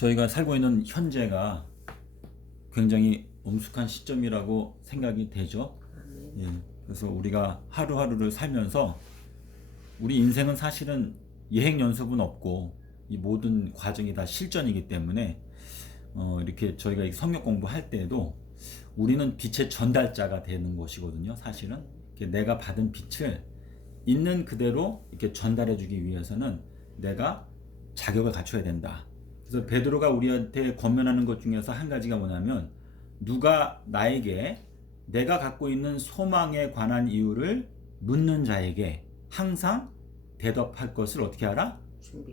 저희가 살고 있는 현재가 굉장히 엄숙한 시점이라고 생각이 되죠. 예, 그래서 우리가 하루하루를 살면서 우리 인생은 사실은 예행 연습은 없고 이 모든 과정이 다 실전이기 때문에 이렇게 저희가 이 성경 공부할 때에도 우리는 빛의 전달자가 되는 것이거든요. 사실은 내가 받은 빛을 있는 그대로 이렇게 전달해주기 위해서는 내가 자격을 갖춰야 된다. 그래서 베드로가 우리한테 권면하는 것 중에서 한 가지가 뭐냐면, 누가 나에게 내가 갖고 있는 소망에 관한 이유를 묻는 자에게 항상 대답할 것을 어떻게 하라?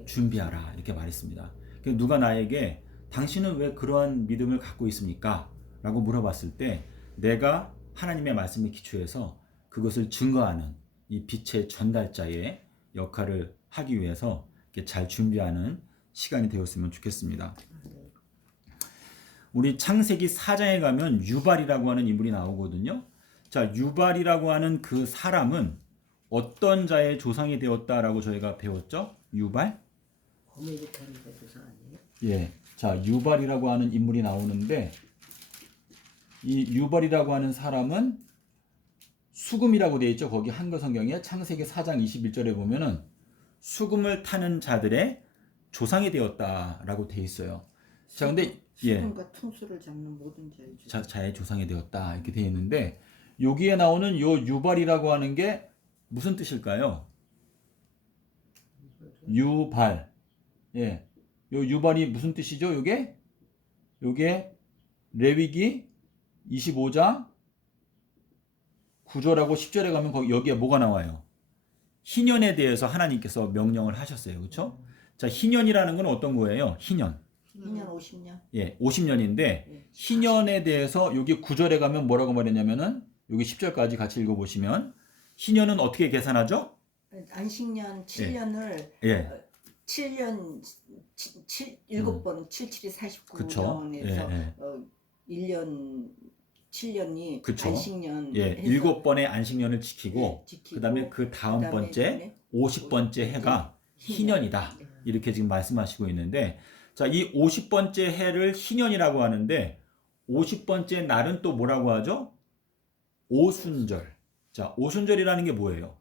준비하라. 이렇게 말했습니다. 누가 나에게 당신은 왜 그러한 믿음을 갖고 있습니까? 라고 물어봤을 때 내가 하나님의 말씀에 기초해서 그것을 증거하는 이 빛의 전달자의 역할을 하기 위해서 이렇게 잘 준비하는 시간이 되었으면 좋겠습니다. 우리 창세기 4장에 가면 유발이라고 하는 인물이 나오거든요. 자, 유발이라고 하는 그 사람은 어떤 자의 조상이 되었다라고 저희가 배웠죠? 유발? 거미부터니까 조상 아니에요? 예. 자, 유발이라고 하는 인물이 나오는데, 이 유발이라고 하는 사람은 수금이라고 되어 있죠. 거기 한글 성경에 창세기 4장 21절에 보면은 수금을 타는 자들의 조상이 되었다라고 되어 있어요. 자, 근데 수금과 퉁수를 잡는 모든 자의 조상이 되었다 이렇게 되어 있는데, 여기에 나오는 요 유발이라고 하는 게 무슨 뜻일까요? 유발. 예. 요 유발이 무슨 뜻이죠? 요게 레위기 25장 9절하고 10절에 가면 거기 여기에 뭐가 나와요? 희년에 대해서 하나님께서 명령을 하셨어요. 그렇죠? 자, 희년이라는 건 어떤 거예요? 희년. 50년. 예, 50년인데 희년에 대해서 여기 9절에 가면 뭐라고 말했냐면은 여기 10절까지 같이 읽어 보시면 희년은 어떻게 계산하죠? 안식년 7년을 예. 7년 7번 77이 49년에서 예. 1년 7년이 그쵸. 안식년. 예, 7번의 안식년을 지키고, 그다음에 그 다음 그다음에 번째 50번째 해가 희년이다. 이렇게 지금 말씀하시고 있는데, 자, 이 50번째 해를 희년이라고 하는데 50번째 날은 또 뭐라고 하죠? 오순절. 자, 오순절이라는 게 뭐예요?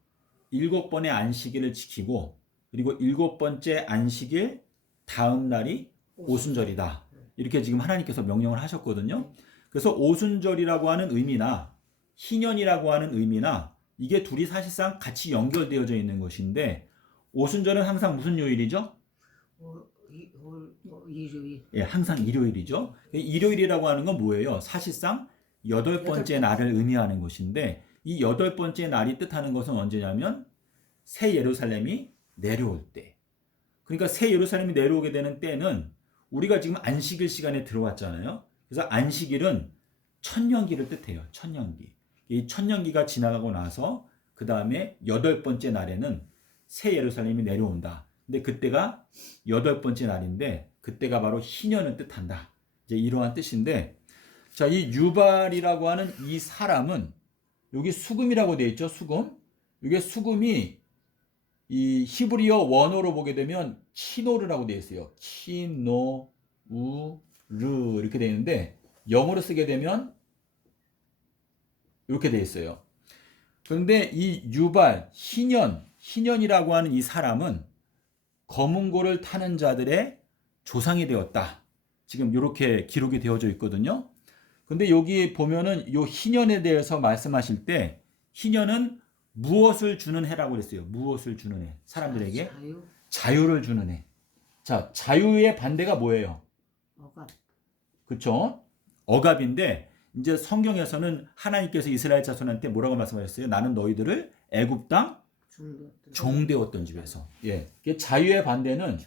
7번의 안식일을 지키고 그리고 7번째 안식일 다음 날이 오순절이다. 이렇게 지금 하나님께서 명령을 하셨거든요. 그래서 오순절이라고 하는 의미나 희년이라고 하는 의미나 이게 둘이 사실상 같이 연결되어져 있는 것인데, 오순절은 항상 무슨 요일이죠? 일요일. 예, 항상 일요일이죠. 일요일이라고 하는 건 뭐예요? 사실상 8번째 날을 의미하는 것인데, 이 8번째 날이 뜻하는 것은 언제냐면 새 예루살렘이 내려올 때. 그러니까 새 예루살렘이 내려오게 되는 때는 우리가 지금 안식일 시간에 들어왔잖아요. 그래서 안식일은 천년기를 뜻해요. 천년기. 이 천년기가 지나가고 나서 그 다음에 8번째 날에는 새 예루살렘이 내려온다. 근데 그때가 8번째 날인데 그때가 바로 희년을 뜻한다. 이제 이러한 뜻인데, 자, 이 유발이라고 하는 이 사람은 여기 수금이라고 되어 있죠. 수금. 이게 수금이 이 히브리어 원어로 보게 되면 키노르라고 되어 있어요. 키노 르 이렇게 되어 있는데 영어로 쓰게 되면 이렇게 되어 있어요. 그런데 이 유발, 희년이라고 하는 이 사람은 검은고를 타는 자들의 조상이 되었다. 지금 이렇게 기록이 되어져 있거든요. 근데 여기 보면은 이 희년에 대해서 말씀하실 때 희년은 무엇을 주는 해라고 그랬어요. 무엇을 주는 해. 사람들에게 자유를 주는 해. 자, 자유의 반대가 뭐예요? 억압. 그렇죠? 억압인데 이제 성경에서는 하나님께서 이스라엘 자손한테 뭐라고 말씀하셨어요? 나는 너희들을 애굽 땅 종되었던 집에서. 예. 자유의 반대는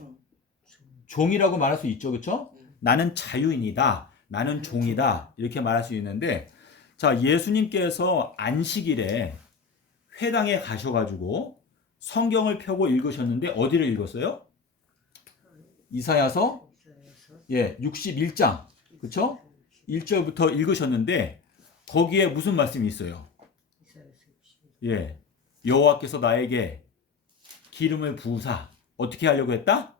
종이라고 말할 수 있죠. 그렇죠? 나는 자유인이다. 나는 종이다. 이렇게 말할 수 있는데, 자, 예수님께서 안식일에 회당에 가셔가지고 성경을 펴고 읽으셨는데 어디를 읽었어요? 이사야서 61장. 그렇죠? 1절부터 읽으셨는데 거기에 무슨 말씀이 있어요? 예. 여호와께서 나에게 기름을 부으사 어떻게 하려고 했다?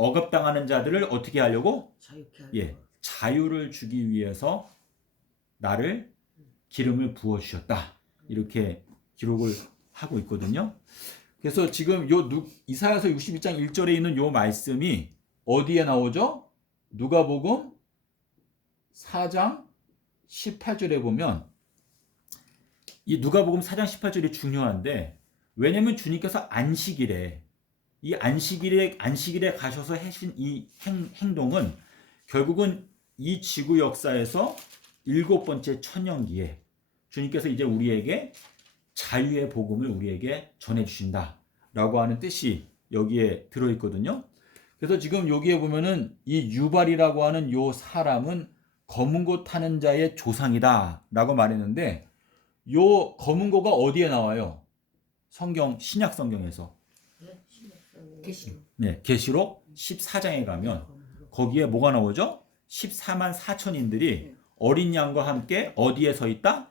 억압당하는 자들을 어떻게 하려고? 자유케 하려고. 예, 자유를 주기 위해서 나를 기름을 부어 주셨다. 이렇게 기록을 하고 있거든요. 그래서 지금 이사야서 61장 1절에 있는 요 말씀이 어디에 나오죠? 누가복음 4장 18절에 보면 이 누가복음 4장 18절이 중요한데, 왜냐면 주님께서 안식일에 가셔서 하신 이 행동은 결국은 이 지구 역사에서 7번째 천년기에 주님께서 이제 우리에게 자유의 복음을 우리에게 전해 주신다라고 하는 뜻이 여기에 들어 있거든요. 그래서 지금 여기에 보면은 이 유발이라고 하는 요 사람은 검은 고 타는 자의 조상이다라고 말했는데, 요 검은 고가 어디에 나와요? 신약 성경에서. 네? 신약성경. 계시록. 네, 계시록 14장에 가면 거기에 뭐가 나오죠? 14만 4천인들이 어린 양과 함께 어디에 서 있다?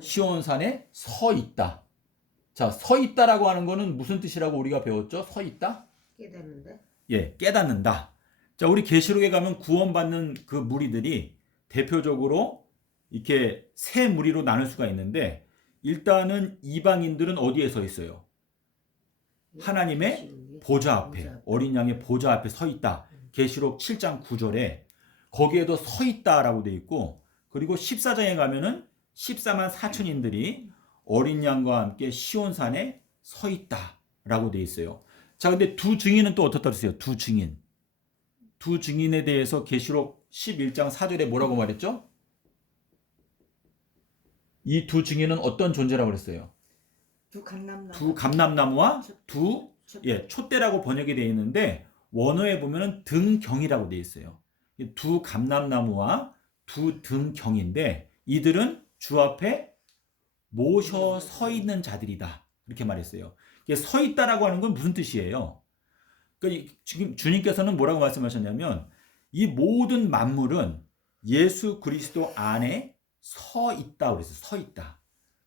시온산에 서 있다. 자, 서 있다라고 하는 거는 무슨 뜻이라고 우리가 배웠죠? 서 있다? 깨닫는데? 예, 깨닫는다. 자, 우리 계시록에 가면 구원받는 그 무리들이 대표적으로 이렇게 세 무리로 나눌 수가 있는데, 일단은 이방인들은 어디에 서 있어요? 하나님의 보좌 앞에, 어린 양의 보좌 앞에 서 있다. 계시록 7장 9절에 거기에도 서 있다라고 돼 있고, 그리고 14장에 가면은 14만 4천인들이 어린 양과 함께 시온산에 서 있다라고 돼 있어요. 자, 근데 두 증인은 또 어떻다 그랬어요? 두 증인에 대해서 계시록 11장 4절에 뭐라고 말했죠? 이 두 증인은 어떤 존재라고 그랬어요? 두 감람나무와 촛대라고 번역이 되어 있는데, 원어에 보면은 등경이라고 되어 있어요. 두 감람나무와 두 등경인데, 이들은 주 앞에 모셔 서 있는 자들이다. 이렇게 말했어요. 서 있다라고 하는 건 무슨 뜻이에요? 그러니까 지금 주님께서는 뭐라고 말씀하셨냐면, 이 모든 만물은 예수 그리스도 안에 서 있다 그랬어요. 서 있다.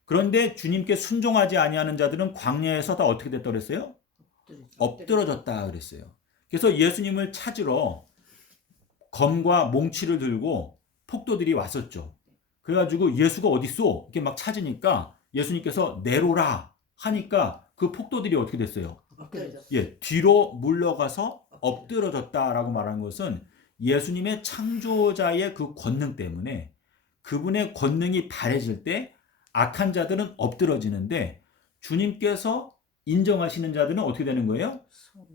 그런데 주님께 순종하지 아니하는 자들은 광야에서 다 어떻게 됐다 그랬어요? 엎드러졌다 그랬어요. 그래서 예수님을 찾으러 검과 몽치를 들고 폭도들이 왔었죠. 그래가지고 예수가 어딨어? 이렇게 막 찾으니까 예수님께서 내로라 하니까 그 폭도들이 어떻게 됐어요? 예, 뒤로 물러가서 엎드러졌다라고 말하는 것은 예수님의 창조자의 그 권능 때문에, 그분의 권능이 발해질 때 악한 자들은 엎드러지는데, 주님께서 인정하시는 자들은 어떻게 되는 거예요?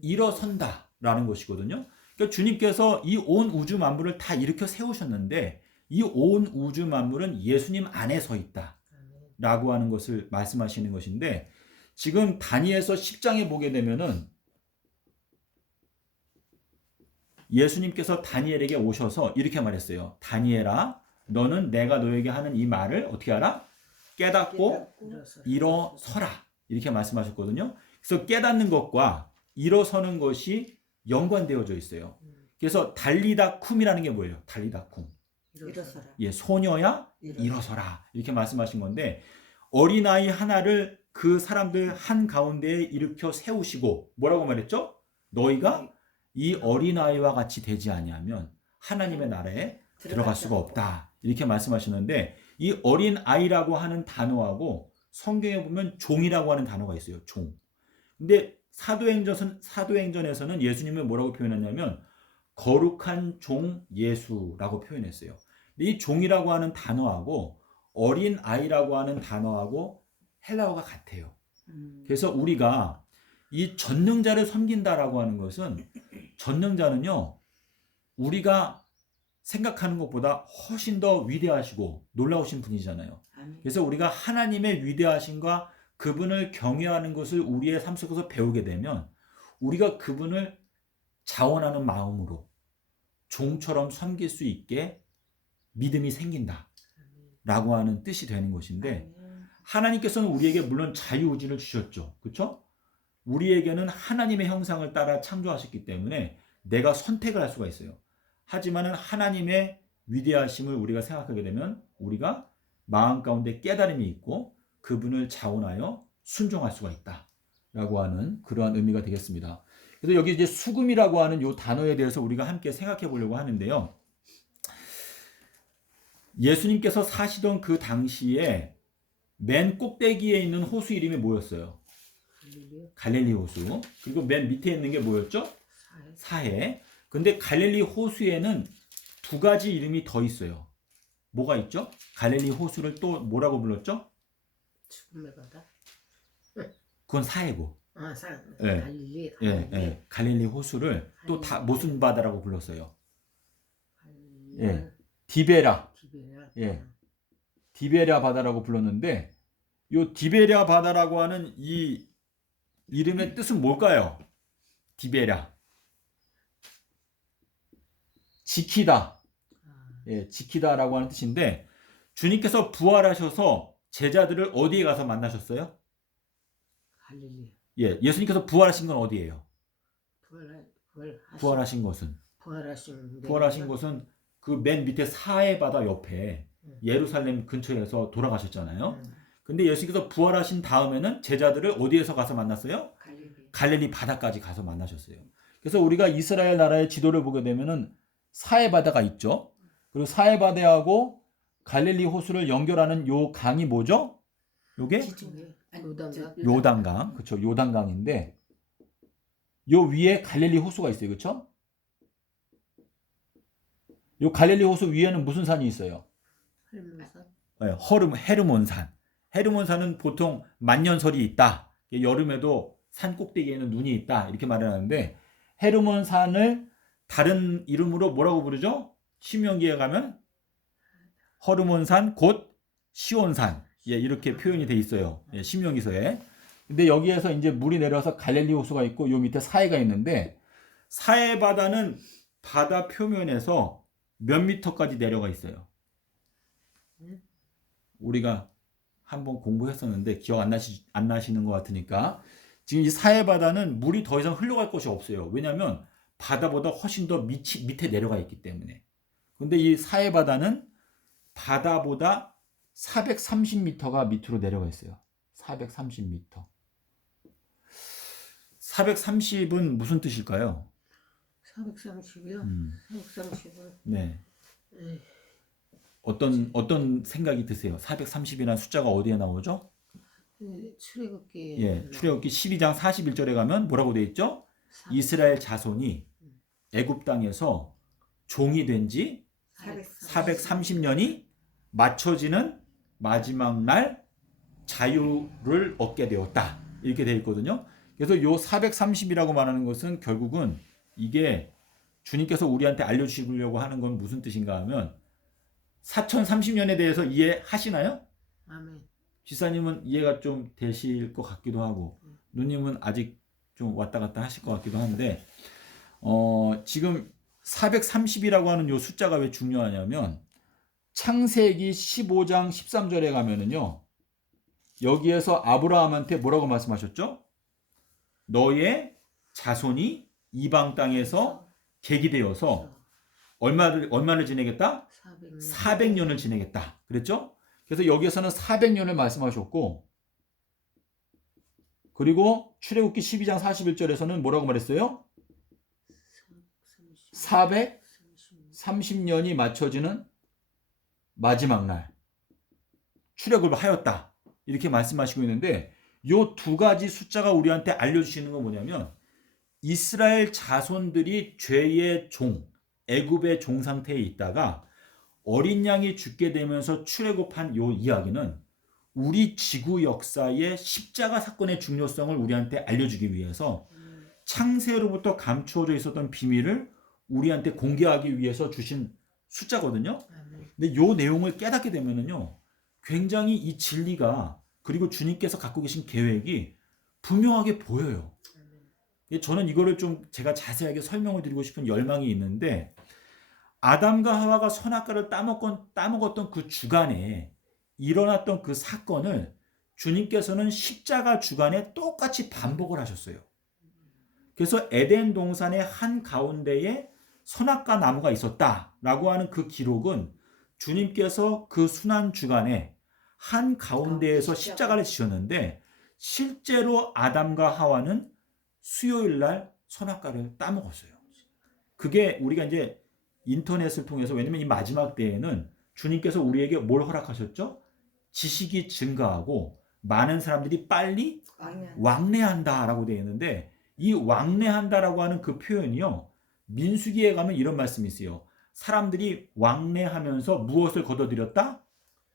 일어선다라는 것이거든요. 그러니까 주님께서 이 온 우주 만물을 다 일으켜 세우셨는데, 이 온 우주 만물은 예수님 안에 서 있다라고 하는 것을 말씀하시는 것인데, 지금 다니엘서 10장에 보게 되면은 예수님께서 다니엘에게 오셔서 이렇게 말했어요. 다니엘아, 너는 내가 너에게 하는 이 말을 어떻게 하라? 깨닫고 일어서라. 이렇게 말씀하셨거든요. 그래서 깨닫는 것과 일어서는 것이 연관되어져 있어요. 그래서 달리다쿰이라는 게 뭐예요? 달리다쿰. 일어서라. 예, 소녀야 일어서라. 이렇게 말씀하신 건데, 어린아이 하나를 그 사람들 한 가운데에 일으켜 세우시고 뭐라고 말했죠? 너희가 이 어린아이와 같이 되지 아니하면 하나님의 나라에 들어갈 수가 없다. 이렇게 말씀하시는데, 이 어린아이라고 하는 단어하고 성경에 보면 종이라고 하는 단어가 있어요. 종. 근데 사도행전에서는 예수님을 뭐라고 표현했냐면 거룩한 종 예수라고 표현했어요. 근데 이 종이라고 하는 단어하고 어린아이라고 하는 단어하고 헬라어가 같아요. 그래서 우리가 이 전능자를 섬긴다라고 하는 것은, 전능자는요, 우리가 생각하는 것보다 훨씬 더 위대하시고 놀라우신 분이잖아요. 그래서 우리가 하나님의 위대하심과 그분을 경외하는 것을 우리의 삶 속에서 배우게 되면, 우리가 그분을 자원하는 마음으로 종처럼 섬길 수 있게 믿음이 생긴다 라고 하는 뜻이 되는 것인데, 하나님께서는 우리에게 물론 자유의지를 주셨죠. 그렇죠? 우리에게는 하나님의 형상을 따라 창조하셨기 때문에 내가 선택을 할 수가 있어요. 하지만은 하나님의 위대하심을 우리가 생각하게 되면 우리가 마음 가운데 깨달음이 있고 그분을 자원하여 순종할 수가 있다라고 하는 그러한 의미가 되겠습니다. 그래서 여기 이제 수금이라고 하는 요 단어에 대해서 우리가 함께 생각해 보려고 하는데요. 예수님께서 사시던 그 당시에 맨 꼭대기에 있는 호수 이름이 뭐였어요? 갈릴리 호수. 그리고 맨 밑에 있는 게 뭐였죠? 사해. 근데 갈릴리 호수에는 두 가지 이름이 더 있어요. 뭐가 있죠? 갈릴리 호수를 또 뭐라고 불렀죠? 죽음의 바다. 그건 사해고. 예. 갈릴리. 갈릴리. 예. 갈릴리 호수를 또 다 무슨 바다라고 불렀어요? 예. 디베라. 디베라. 예. 디베랴 바다라고 불렀는데 요 디베랴 바다라고 하는 이 이름의 뜻은 뭘까요? 디베랴. 지키다. 예, 지키다라고 하는 뜻인데 주님께서 부활하셔서 제자들을 어디에 가서 만나셨어요? 갈릴리. 예, 예수님께서 부활하신 건 어디예요? 부활하신 것은 부활하신 것은 그 맨 밑에 사해 바다 옆에 예루살렘 근처에서 돌아가셨잖아요. 근데 예수님께서 부활하신 다음에는 제자들을 어디에서 가서 만났어요? 갈릴리 바다까지 가서 만나셨어요. 그래서 우리가 이스라엘 나라의 지도를 보게 되면은 사해 바다가 있죠. 그리고 사해 바다하고 갈릴리 호수를 연결하는 요 강이 뭐죠? 요게 요단강. 그렇죠. 요단강인데 요 위에 갈릴리 호수가 있어요. 그렇죠? 요 갈릴리 호수 위에는 무슨 산이 있어요? 네, 헤르몬산. 헤르몬산은 보통 만년설이 있다. 여름에도 산 꼭대기에는 눈이 있다. 이렇게 말을 하는데 헤르몬산을 다른 이름으로 뭐라고 부르죠? 신명기에 가면 헤르몬산 곧 시온산. 예, 이렇게 표현이 돼 있어요. 예, 신명기서에. 근데 여기에서 이제 물이 내려서 갈릴리 호수가 있고 요 밑에 사해가 있는데 사해 바다는 바다 표면에서 몇 미터까지 내려가 있어요. 우리가 한번 공부했었는데 기억 안 나시는 것 같으니까 지금 이 사해 바다는 물이 더 이상 흘러갈 곳이 없어요. 왜냐하면 바다보다 훨씬 더 밑에 내려가 있기 때문에. 근데 이 사해 바다는 바다보다 430m가 밑으로 내려가 있어요. 430m. 430은 무슨 뜻일까요? 430이요? 430은 네. 어떤 생각이 드세요? 430이라는 숫자가 어디에 나오죠? 출애굽기. 예, 출애굽기 12장 41절에 가면 뭐라고 돼 있죠? 이스라엘 자손이 애굽 땅에서 종이 된 지 430년이 맞춰지는 마지막 날 자유를 얻게 되었다. 이렇게 돼 있거든요. 그래서 요 430이라고 말하는 것은 결국은 이게 주님께서 우리한테 알려주시려고 하는 건 무슨 뜻인가 하면 4030년에 대해서 이해하시나요? 아멘. 지사님은 이해가 좀 되실 것 같기도 하고 누님은 아직 좀 왔다 갔다 하실 것 같기도 한데 지금 430이라고 하는 요 숫자가 왜 중요하냐면 창세기 15장 13절에 가면은요 여기에서 아브라함한테 뭐라고 말씀하셨죠? 너의 자손이 이방 땅에서 계기되어서 얼마를 지내겠다? 400년을 지내겠다. 그랬죠? 그래서 여기에서는 400년을 말씀하셨고 그리고 출애굽기 12장 41절에서는 뭐라고 말했어요? 430년이 맞춰지는 마지막 날 출애굽을 하였다. 이렇게 말씀하시고 있는데 요 두 가지 숫자가 우리한테 알려주시는 건 뭐냐면 이스라엘 자손들이 죄의 종, 애굽의 종 상태에 있다가 어린 양이 죽게 되면서 출애굽한 요 이야기는 우리 지구 역사의 십자가 사건의 중요성을 우리한테 알려주기 위해서 창세로부터 감추어져 있었던 비밀을 우리한테 공개하기 위해서 주신 숫자거든요. 근데 요 내용을 깨닫게 되면은요, 굉장히 이 진리가 그리고 주님께서 갖고 계신 계획이 분명하게 보여요. 저는 이거를 좀 제가 자세하게 설명을 드리고 싶은 열망이 있는데 아담과 하와가 선악과를 따먹었던 그 주간에 일어났던 그 사건을 주님께서는 십자가 주간에 똑같이 반복을 하셨어요. 그래서 에덴 동산의 한 가운데에 선악과 나무가 있었다라고 하는 그 기록은 주님께서 그 순환 주간에 한 가운데에서 십자가를 지셨는데 실제로 아담과 하와는 수요일 날 선악과를 따먹었어요. 그게 우리가 이제 인터넷을 통해서, 왜냐면 이 마지막 때에는 주님께서 우리에게 뭘 허락하셨죠? 지식이 증가하고 많은 사람들이 빨리 왕래한다라고 되어 있는데, 이 왕래한다라고 하는 그 표현이요, 민수기에 가면 이런 말씀이 있어요. 사람들이 왕래하면서 무엇을 거둬들였다?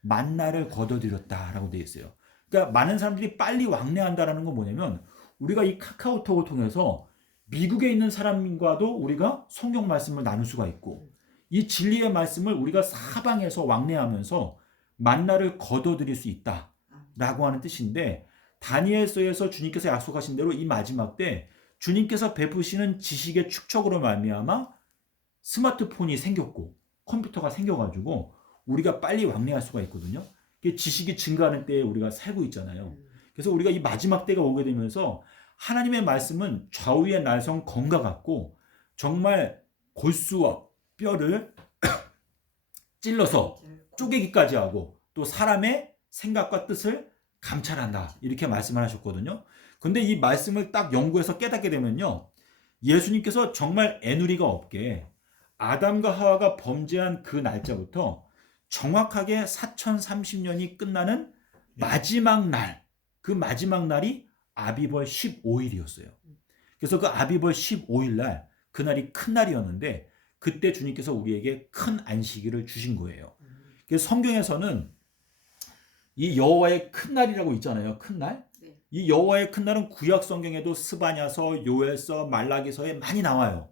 만나를 거둬들였다라고 되어 있어요. 그러니까 많은 사람들이 빨리 왕래한다라는 건 뭐냐면, 우리가 이 카카오톡을 통해서 미국에 있는 사람과도 우리가 성경 말씀을 나눌 수가 있고, 이 진리의 말씀을 우리가 사방에서 왕래하면서 만나를 거둬들일 수 있다라고 하는 뜻인데, 다니엘서에서 주님께서 약속하신 대로 이 마지막 때 주님께서 베푸시는 지식의 축적으로 말미암아 스마트폰이 생겼고 컴퓨터가 생겨가지고 우리가 빨리 왕래할 수가 있거든요. 지식이 증가하는 때에 우리가 살고 있잖아요. 그래서 우리가 이 마지막 때가 오게 되면서 하나님의 말씀은 좌우의 날성 검과 같고 정말 골수와 뼈를 찔러서 쪼개기까지 하고 또 사람의 생각과 뜻을 감찰한다, 이렇게 말씀을 하셨거든요. 근데 이 말씀을 딱 연구해서 깨닫게 되면요, 예수님께서 정말 애누리가 없게 아담과 하와가 범죄한 그 날짜부터 정확하게 4030년이 끝나는 마지막 날, 그 마지막 날이 아비벌 15일이었어요. 그래서 그 아비벌 15일 날, 그날이 큰 날이었는데 그때 주님께서 우리에게 큰 안식일을 주신 거예요. 그래서 성경에서는 이 여호와의 큰 날이라고 있잖아요. 큰 날. 이 여호와의 큰 날은 구약 성경에도 스바냐서, 요엘서, 말라기서에 많이 나와요.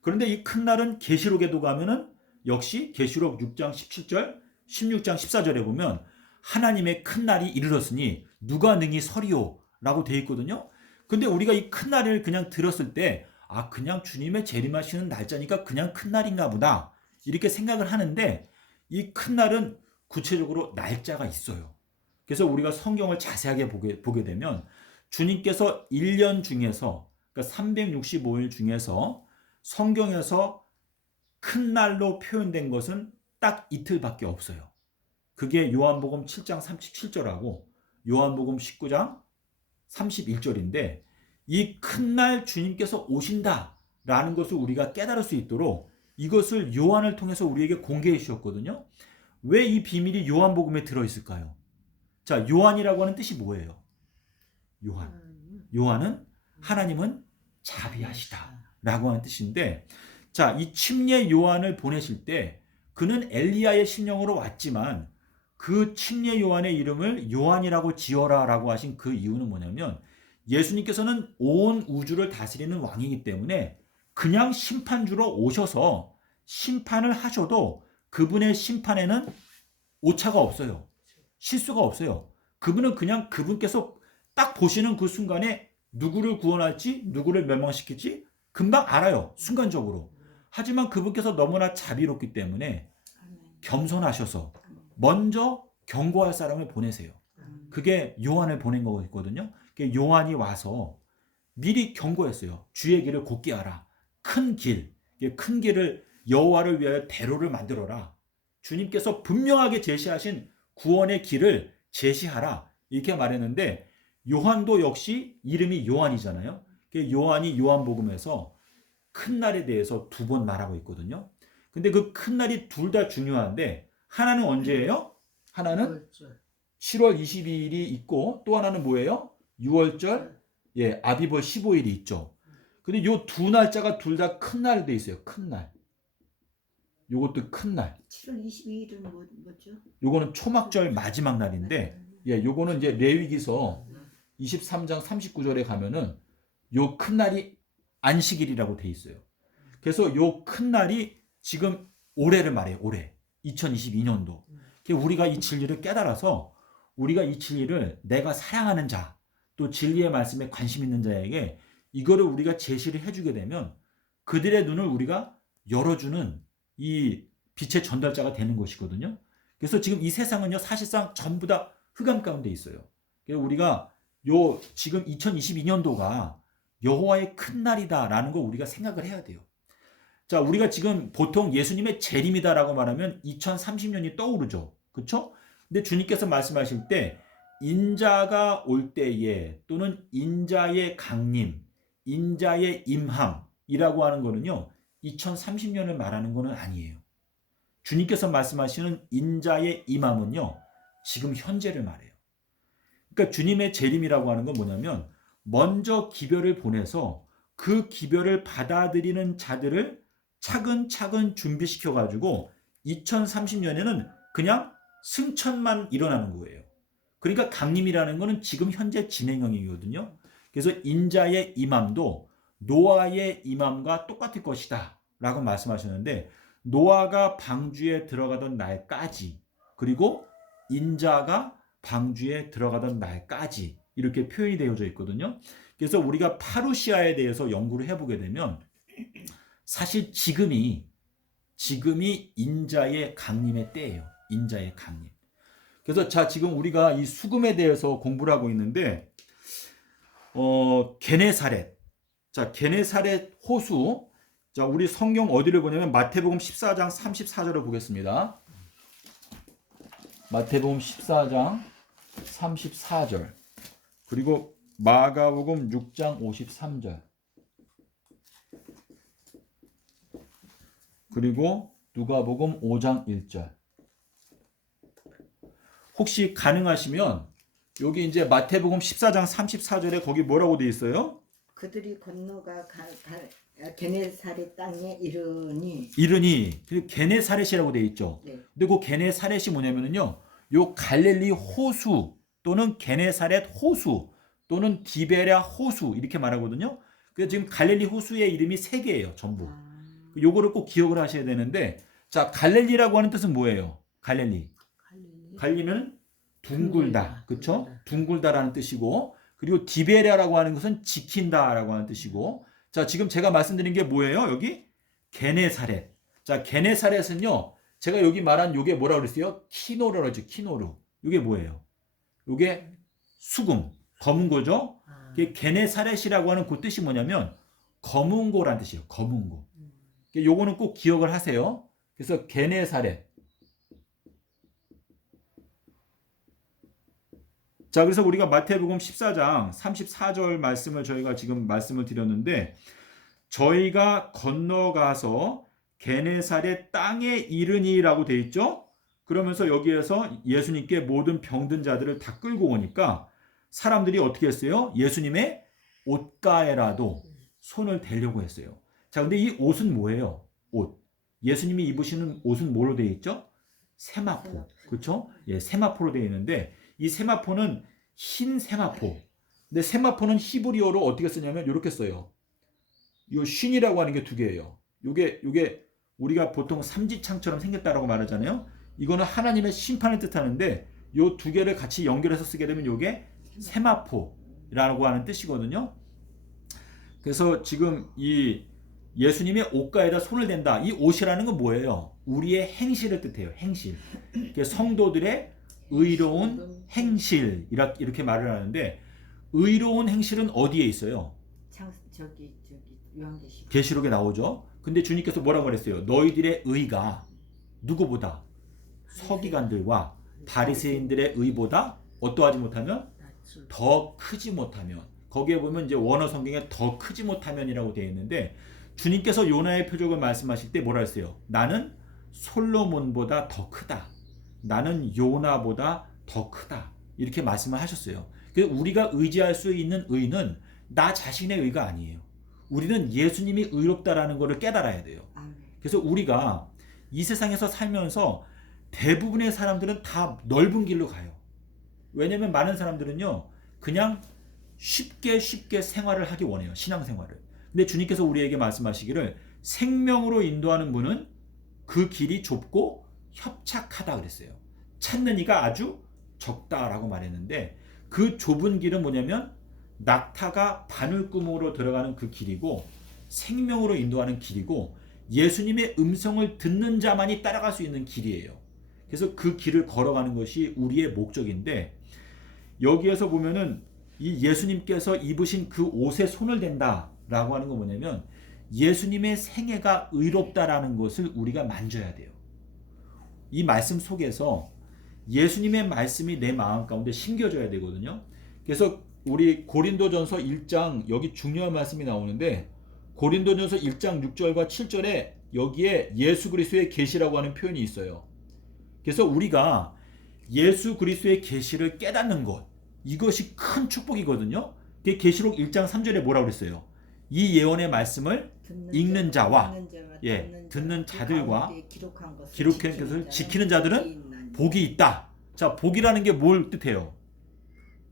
그런데 이 큰 날은 계시록에도 가면은 역시 계시록 6장 17절, 16장 14절에 보면 하나님의 큰 날이 이르렀으니 누가 능히 서리오라고 되어 있거든요. 근데 우리가 이 큰 날을 그냥 들었을 때, 아, 그냥 주님의 재림하시는 날짜니까 그냥 큰 날인가 보다, 이렇게 생각을 하는데, 이 큰 날은 구체적으로 날짜가 있어요. 그래서 우리가 성경을 자세하게 보게 되면 주님께서 1년 중에서, 그러니까 365일 중에서 성경에서 큰 날로 표현된 것은 딱 이틀밖에 없어요. 그게 요한복음 7장 37절하고 요한복음 19장 31절인데, 이 큰 날 주님께서 오신다라는 것을 우리가 깨달을 수 있도록 이것을 요한을 통해서 우리에게 공개해 주셨거든요. 왜 이 비밀이 요한복음에 들어있을까요? 자, 요한이라고 하는 뜻이 뭐예요? 요한은 하나님은 자비하시다 라고 하는 뜻인데, 자, 이 침례 요한을 보내실 때 그는 엘리야의 심령으로 왔지만 그 침례 요한의 이름을 요한이라고 지어라 라고 하신 그 이유는 뭐냐면, 예수님께서는 온 우주를 다스리는 왕이기 때문에 그냥 심판주로 오셔서 심판을 하셔도 그분의 심판에는 오차가 없어요. 실수가 없어요. 그분은 그냥 그분께서 딱 보시는 그 순간에 누구를 구원할지 누구를 멸망시킬지 금방 알아요. 순간적으로. 하지만 그분께서 너무나 자비롭기 때문에 겸손하셔서 먼저 경고할 사람을 보내세요. 그게 요한을 보낸 거거든요. 요한이 와서 미리 경고했어요. 주의 길을 곧게 하라. 큰 길을 여호와를 위하여 대로를 만들어라. 주님께서 분명하게 제시하신 구원의 길을 제시하라, 이렇게 말했는데, 요한도 역시 이름이 요한이잖아요. 요한이 요한복음에서 큰 날에 대해서 2번 말하고 있거든요. 근데 그 큰 날이 둘 다 중요한데, 하나는 언제예요? 하나는 7월 22일이 있고, 또 하나는 뭐예요? 6월절, 아비벌 15일이 있죠. 근데 요 두 날짜가 둘 다 큰 날에 돼 있어요. 큰 날. 요것도 큰 날. 7월 22일은 뭐죠? 요거는 초막절 마지막 날인데, 요거는 이제 레위기서 23장 39절에 가면은 요 큰 날이 안식일이라고 돼 있어요. 그래서 요 큰 날이 지금 올해를 말해요. 올해 2022년도. 우리가 이 진리를 깨달아서 우리가 이 진리를 내가 사랑하는 자, 또 진리의 말씀에 관심 있는 자에게 이거를 우리가 제시를 해주게 되면 그들의 눈을 우리가 열어주는 이 빛의 전달자가 되는 것이거든요. 그래서 지금 이 세상은요, 사실상 전부 다 흑암 가운데 있어요. 우리가 지금 2022년도가 여호와의 큰 날이다라는 걸 우리가 생각을 해야 돼요. 자, 우리가 지금 보통 예수님의 재림이다라고 말하면 2030년이 떠오르죠. 그렇죠? 근데 주님께서 말씀하실 때 인자가 올 때에, 또는 인자의 강림, 인자의 임함이라고 하는 거는요. 2030년을 말하는 거는 아니에요. 주님께서 말씀하시는 인자의 임함은요. 지금 현재를 말해요. 그러니까 주님의 재림이라고 하는 건 뭐냐면 먼저 기별을 보내서 그 기별을 받아들이는 자들을 차근차근 준비시켜 가지고 2030년에는 그냥 승천만 일어나는 거예요. 그러니까 강림이라는 거는 지금 현재 진행형이거든요. 그래서 인자의 임함도 노아의 임함과 똑같을 것이다 라고 말씀하셨는데 노아가 방주에 들어가던 날까지 그리고 인자가 방주에 들어가던 날까지 이렇게 표현이 되어져 있거든요. 그래서 우리가 파루시아에 대해서 연구를 해보게 되면 사실 지금이 인자의 강림의 때예요. 인자의 강림. 그래서 자 지금 우리가 이 수금에 대해서 공부를 하고 있는데 게네사렛. 자 게네사렛 호수. 자 우리 성경 어디를 보냐면 마태복음 14장 34절을 보겠습니다. 마태복음 14장 34절. 그리고 마가복음 6장 53절. 그리고 누가복음 5장 1절. 혹시 가능하시면 여기 이제 마태복음 14장 34절에 거기 뭐라고 돼 있어요? 그들이 건너가 게네사렛 땅에 이르니 그 게네사렛이라고 돼 있죠. 네. 근데 그 게네사렛이 뭐냐면요. 요 갈릴리 호수 또는 게네사렛 호수 또는 디베랴 호수 이렇게 말하거든요. 그래서 지금 갈릴리 호수의 이름이 3개예요. 전부. 요거를 꼭 기억을 하셔야 되는데 자 갈릴리라고 하는 뜻은 뭐예요? 갈릴리는 둥글다. 그렇죠? 둥글다라는 뜻이고 그리고 디베랴라고 하는 것은 지킨다라고 하는 뜻이고 자 지금 제가 말씀드린 게 뭐예요? 여기 게네사렛. 자 게네사렛은요. 제가 여기 말한 요게 뭐라고 그랬어요? 키노르죠. 키노르. 요게 뭐예요? 요게 수금. 검은 고죠? 게네사렛이라고 하는 그 뜻이 뭐냐면 검은 고라는 뜻이에요. 검은 고. 요거는 꼭 기억을 하세요. 그래서 게네사렛. 자, 그래서 우리가 마태복음 14장 34절 말씀을 저희가 지금 말씀을 드렸는데 저희가 건너가서 게네사렛 땅에 이르니라고 돼 있죠? 그러면서 여기에서 예수님께 모든 병든 자들을 다 끌고 오니까 사람들이 어떻게 했어요? 예수님의 옷가에라도 손을 대려고 했어요. 자, 근데 이 옷은 뭐예요? 옷. 예수님이 입으시는 옷은 뭐로 되어 있죠? 세마포. 그렇죠? 예, 세마포로 되어 있는데 이 세마포는 흰 세마포. 근데 세마포는 히브리어로 어떻게 쓰냐면 이렇게 써요. 요 쉰이라고 하는 게 2개예요. 요게 우리가 보통 삼지창처럼 생겼다라고 말하잖아요. 이거는 하나님의 심판을 뜻하는데 요 2개를 같이 연결해서 쓰게 되면 요게 세마포라고 하는 뜻이거든요. 그래서 지금 이 예수님의 옷가에다 손을 댄다. 이 옷이라는 건 뭐예요? 우리의 행실을 뜻해요. 행실. 성도들의 의로운 행실 이렇게 말을 하는데 의로운 행실은 어디에 있어요? 저기 요한계시록. 계시록에 나오죠. 근데 주님께서 뭐라고 그랬어요? 너희들의 의가 누구보다 서기관들과 바리새인들의 의보다 어떠하지 못하면 더 크지 못하면 거기에 보면 이제 원어 성경에 더 크지 못하면이라고 되어 있는데 주님께서 요나의 표적을 말씀하실 때 뭐라 했어요? 나는 솔로몬보다 더 크다. 나는 요나보다 더 크다. 이렇게 말씀을 하셨어요. 그래서 우리가 의지할 수 있는 의는 나 자신의 의가 아니에요. 우리는 예수님이 의롭다라는 것을 깨달아야 돼요. 그래서 우리가 이 세상에서 살면서 대부분의 사람들은 다 넓은 길로 가요. 왜냐하면 많은 사람들은요. 그냥 쉽게 생활을 하기 원해요. 신앙생활을. 근데 주님께서 우리에게 말씀하시기를 생명으로 인도하는 문은 그 길이 좁고 협착하다 그랬어요. 찾는 이가 아주 적다라고 말했는데 그 좁은 길은 뭐냐면 낙타가 바늘구멍으로 들어가는 그 길이고 생명으로 인도하는 길이고 예수님의 음성을 듣는 자만이 따라갈 수 있는 길이에요. 그래서 그 길을 걸어가는 것이 우리의 목적인데 여기에서 보면은 이 예수님께서 입으신 그 옷에 손을 댄다라고 하는 건 뭐냐면 예수님의 생애가 의롭다라는 것을 우리가 만져야 돼요. 이 말씀 속에서 예수님의 말씀이 내 마음 가운데 심겨져야 되거든요. 그래서 우리 고린도전서 1장 여기 중요한 말씀이 나오는데 고린도전서 1장 6절과 7절에 여기에 예수 그리스도의 계시라고 하는 표현이 있어요. 그래서 우리가 예수 그리스도의 계시를 깨닫는 것, 이것이 큰 축복이거든요. 계시록 1장 3절에 뭐라고 그랬어요? 이 예언의 말씀을 읽는 자와 듣는 자들과 기록한 것을 지키는 자들은 복이 있다. 자, 복이라는 게 뭘 뜻해요?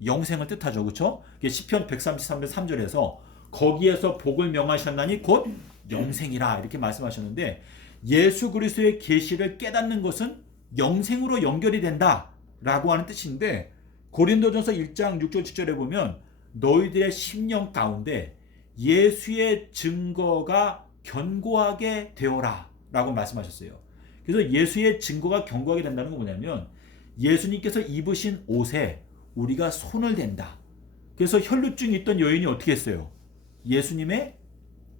영생을 뜻하죠. 그렇죠? 시편 133편 3절에서 거기에서 복을 명하셨나니 곧 영생이라 이렇게 말씀하셨는데 예수 그리스도의 계시를 깨닫는 것은 영생으로 연결이 된다라고 하는 뜻인데 고린도전서 1장 6절 7절에 보면 너희들의 심령 가운데 예수의 증거가 견고하게 되어라 라고 말씀하셨어요. 그래서 예수의 증거가 견고하게 된다는 건 뭐냐면 예수님께서 입으신 옷에 우리가 손을 댄다. 그래서 혈루증이 있던 여인이 어떻게 했어요? 예수님의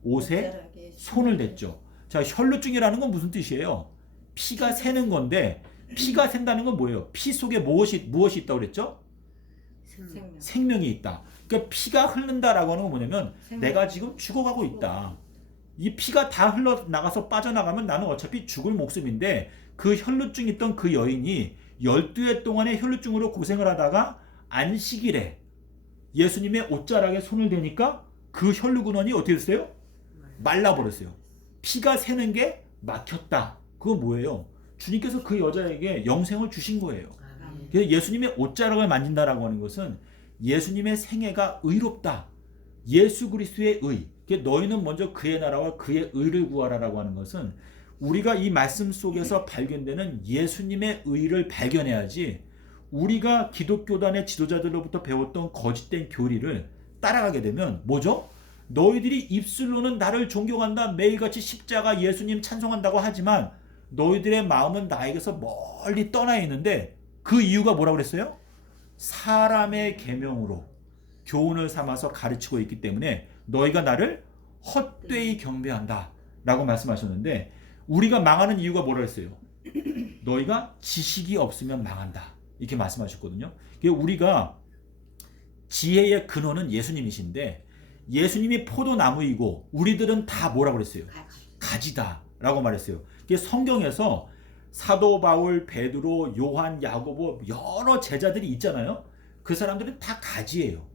옷에 손을 댔죠. 자, 혈루증이라는 건 무슨 뜻이에요? 피가 새는 건데 피가 샌다는 건 뭐예요? 피 속에 무엇이 있다고 그랬죠? 생명이 있다. 그러니까 피가 흐른다라고 하는 건 뭐냐면 내가 지금 죽어가고 있다. 이 피가 다 흘러나가서 빠져나가면 나는 어차피 죽을 목숨인데 그 혈루증 있던 그 여인이 12해 동안의 혈루증으로 고생을 하다가 안식일에 예수님의 옷자락에 손을 대니까 그 혈루근원이 어떻게 됐어요? 말라버렸어요. 피가 새는 게 막혔다. 그건 뭐예요? 주님께서 그 여자에게 영생을 주신 거예요. 그래서 예수님의 옷자락을 만진다라고 하는 것은 예수님의 생애가 의롭다. 예수 그리스도의 의. 너희는 먼저 그의 나라와 그의 의를 구하라라고 하는 것은 우리가 이 말씀 속에서 발견되는 예수님의 의를 발견해야지 우리가 기독교단의 지도자들로부터 배웠던 거짓된 교리를 따라가게 되면 뭐죠? 너희들이 입술로는 나를 존경한다. 매일같이 십자가 예수님 찬송한다고 하지만 너희들의 마음은 나에게서 멀리 떠나 있는데 그 이유가 뭐라고 그랬어요? 사람의 계명으로 교훈을 삼아서 가르치고 있기 때문에 너희가 나를 헛되이 경배한다 라고 말씀하셨는데 우리가 망하는 이유가 뭐라고 했어요? 너희가 지식이 없으면 망한다 이렇게 말씀하셨거든요. 우리가 지혜의 근원은 예수님이신데 예수님이 포도나무이고 우리들은 다 뭐라고 그랬어요? 가지다 라고 말했어요. 성경에서 사도 바울, 베드로, 요한, 야고보 여러 제자들이 있잖아요. 그 사람들은 다 가지예요.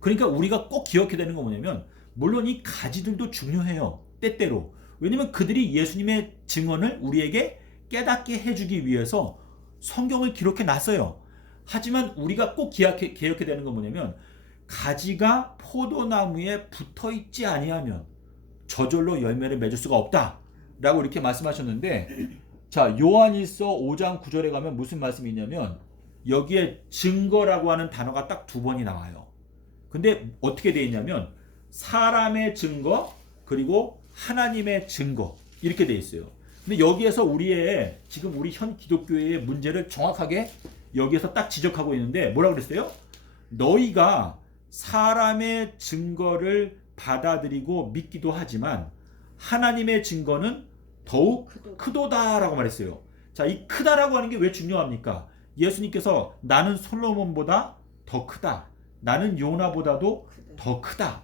그러니까 우리가 꼭 기억해야 되는 건 뭐냐면 물론 이 가지들도 중요해요. 때때로. 왜냐면 그들이 예수님의 증언을 우리에게 깨닫게 해주기 위해서 성경을 기록해 놨어요. 하지만 우리가 꼭 기억해야 되는 건 뭐냐면 가지가 포도나무에 붙어있지 아니하면 저절로 열매를 맺을 수가 없다 라고 이렇게 말씀하셨는데 자, 요한일서 5장 9절에 가면 무슨 말씀이 있냐면 여기에 증거라고 하는 단어가 딱 2번이 나와요. 근데 어떻게 되어 있냐면 사람의 증거 그리고 하나님의 증거 이렇게 되어 있어요. 근데 여기에서 지금 우리 현 기독교의 문제를 정확하게 여기에서 딱 지적하고 있는데 뭐라고 그랬어요? 너희가 사람의 증거를 받아들이고 믿기도 하지만 하나님의 증거는 더욱 크도다라고 말했어요. 자, 이 크다라고 하는 게 왜 중요합니까? 예수님께서 나는 솔로몬보다 더 크다. 나는 요나보다도 더 크다.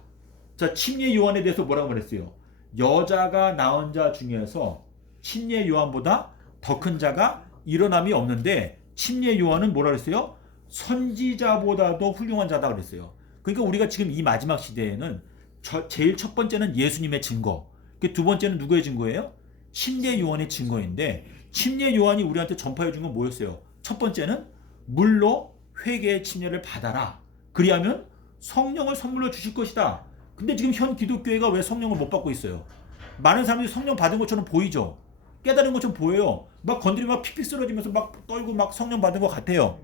자, 침례 요한에 대해서 뭐라고 말했어요? 여자가 낳은 자 중에서 침례 요한보다 더 큰 자가 일어남이 없는데 침례 요한은 뭐라 그랬어요? 선지자보다도 훌륭한 자다 그랬어요. 그러니까 우리가 지금 이 마지막 시대에는 제일 첫 번째는 예수님의 증거. 두 번째는 누구의 증거예요? 침례 요한의 증거인데 침례 요한이 우리한테 전파해 준 건 뭐였어요? 첫 번째는 물로 회개의 침례를 받아라. 그리하면 성령을 선물로 주실 것이다. 근데 지금 현 기독교회가 왜 성령을 못 받고 있어요? 많은 사람들이 성령 받은 것처럼 보이죠? 깨달은 것처럼 보여요. 막 건드리면 막 픽픽 쓰러지면서 막 떨고 막 성령 받은 것 같아요.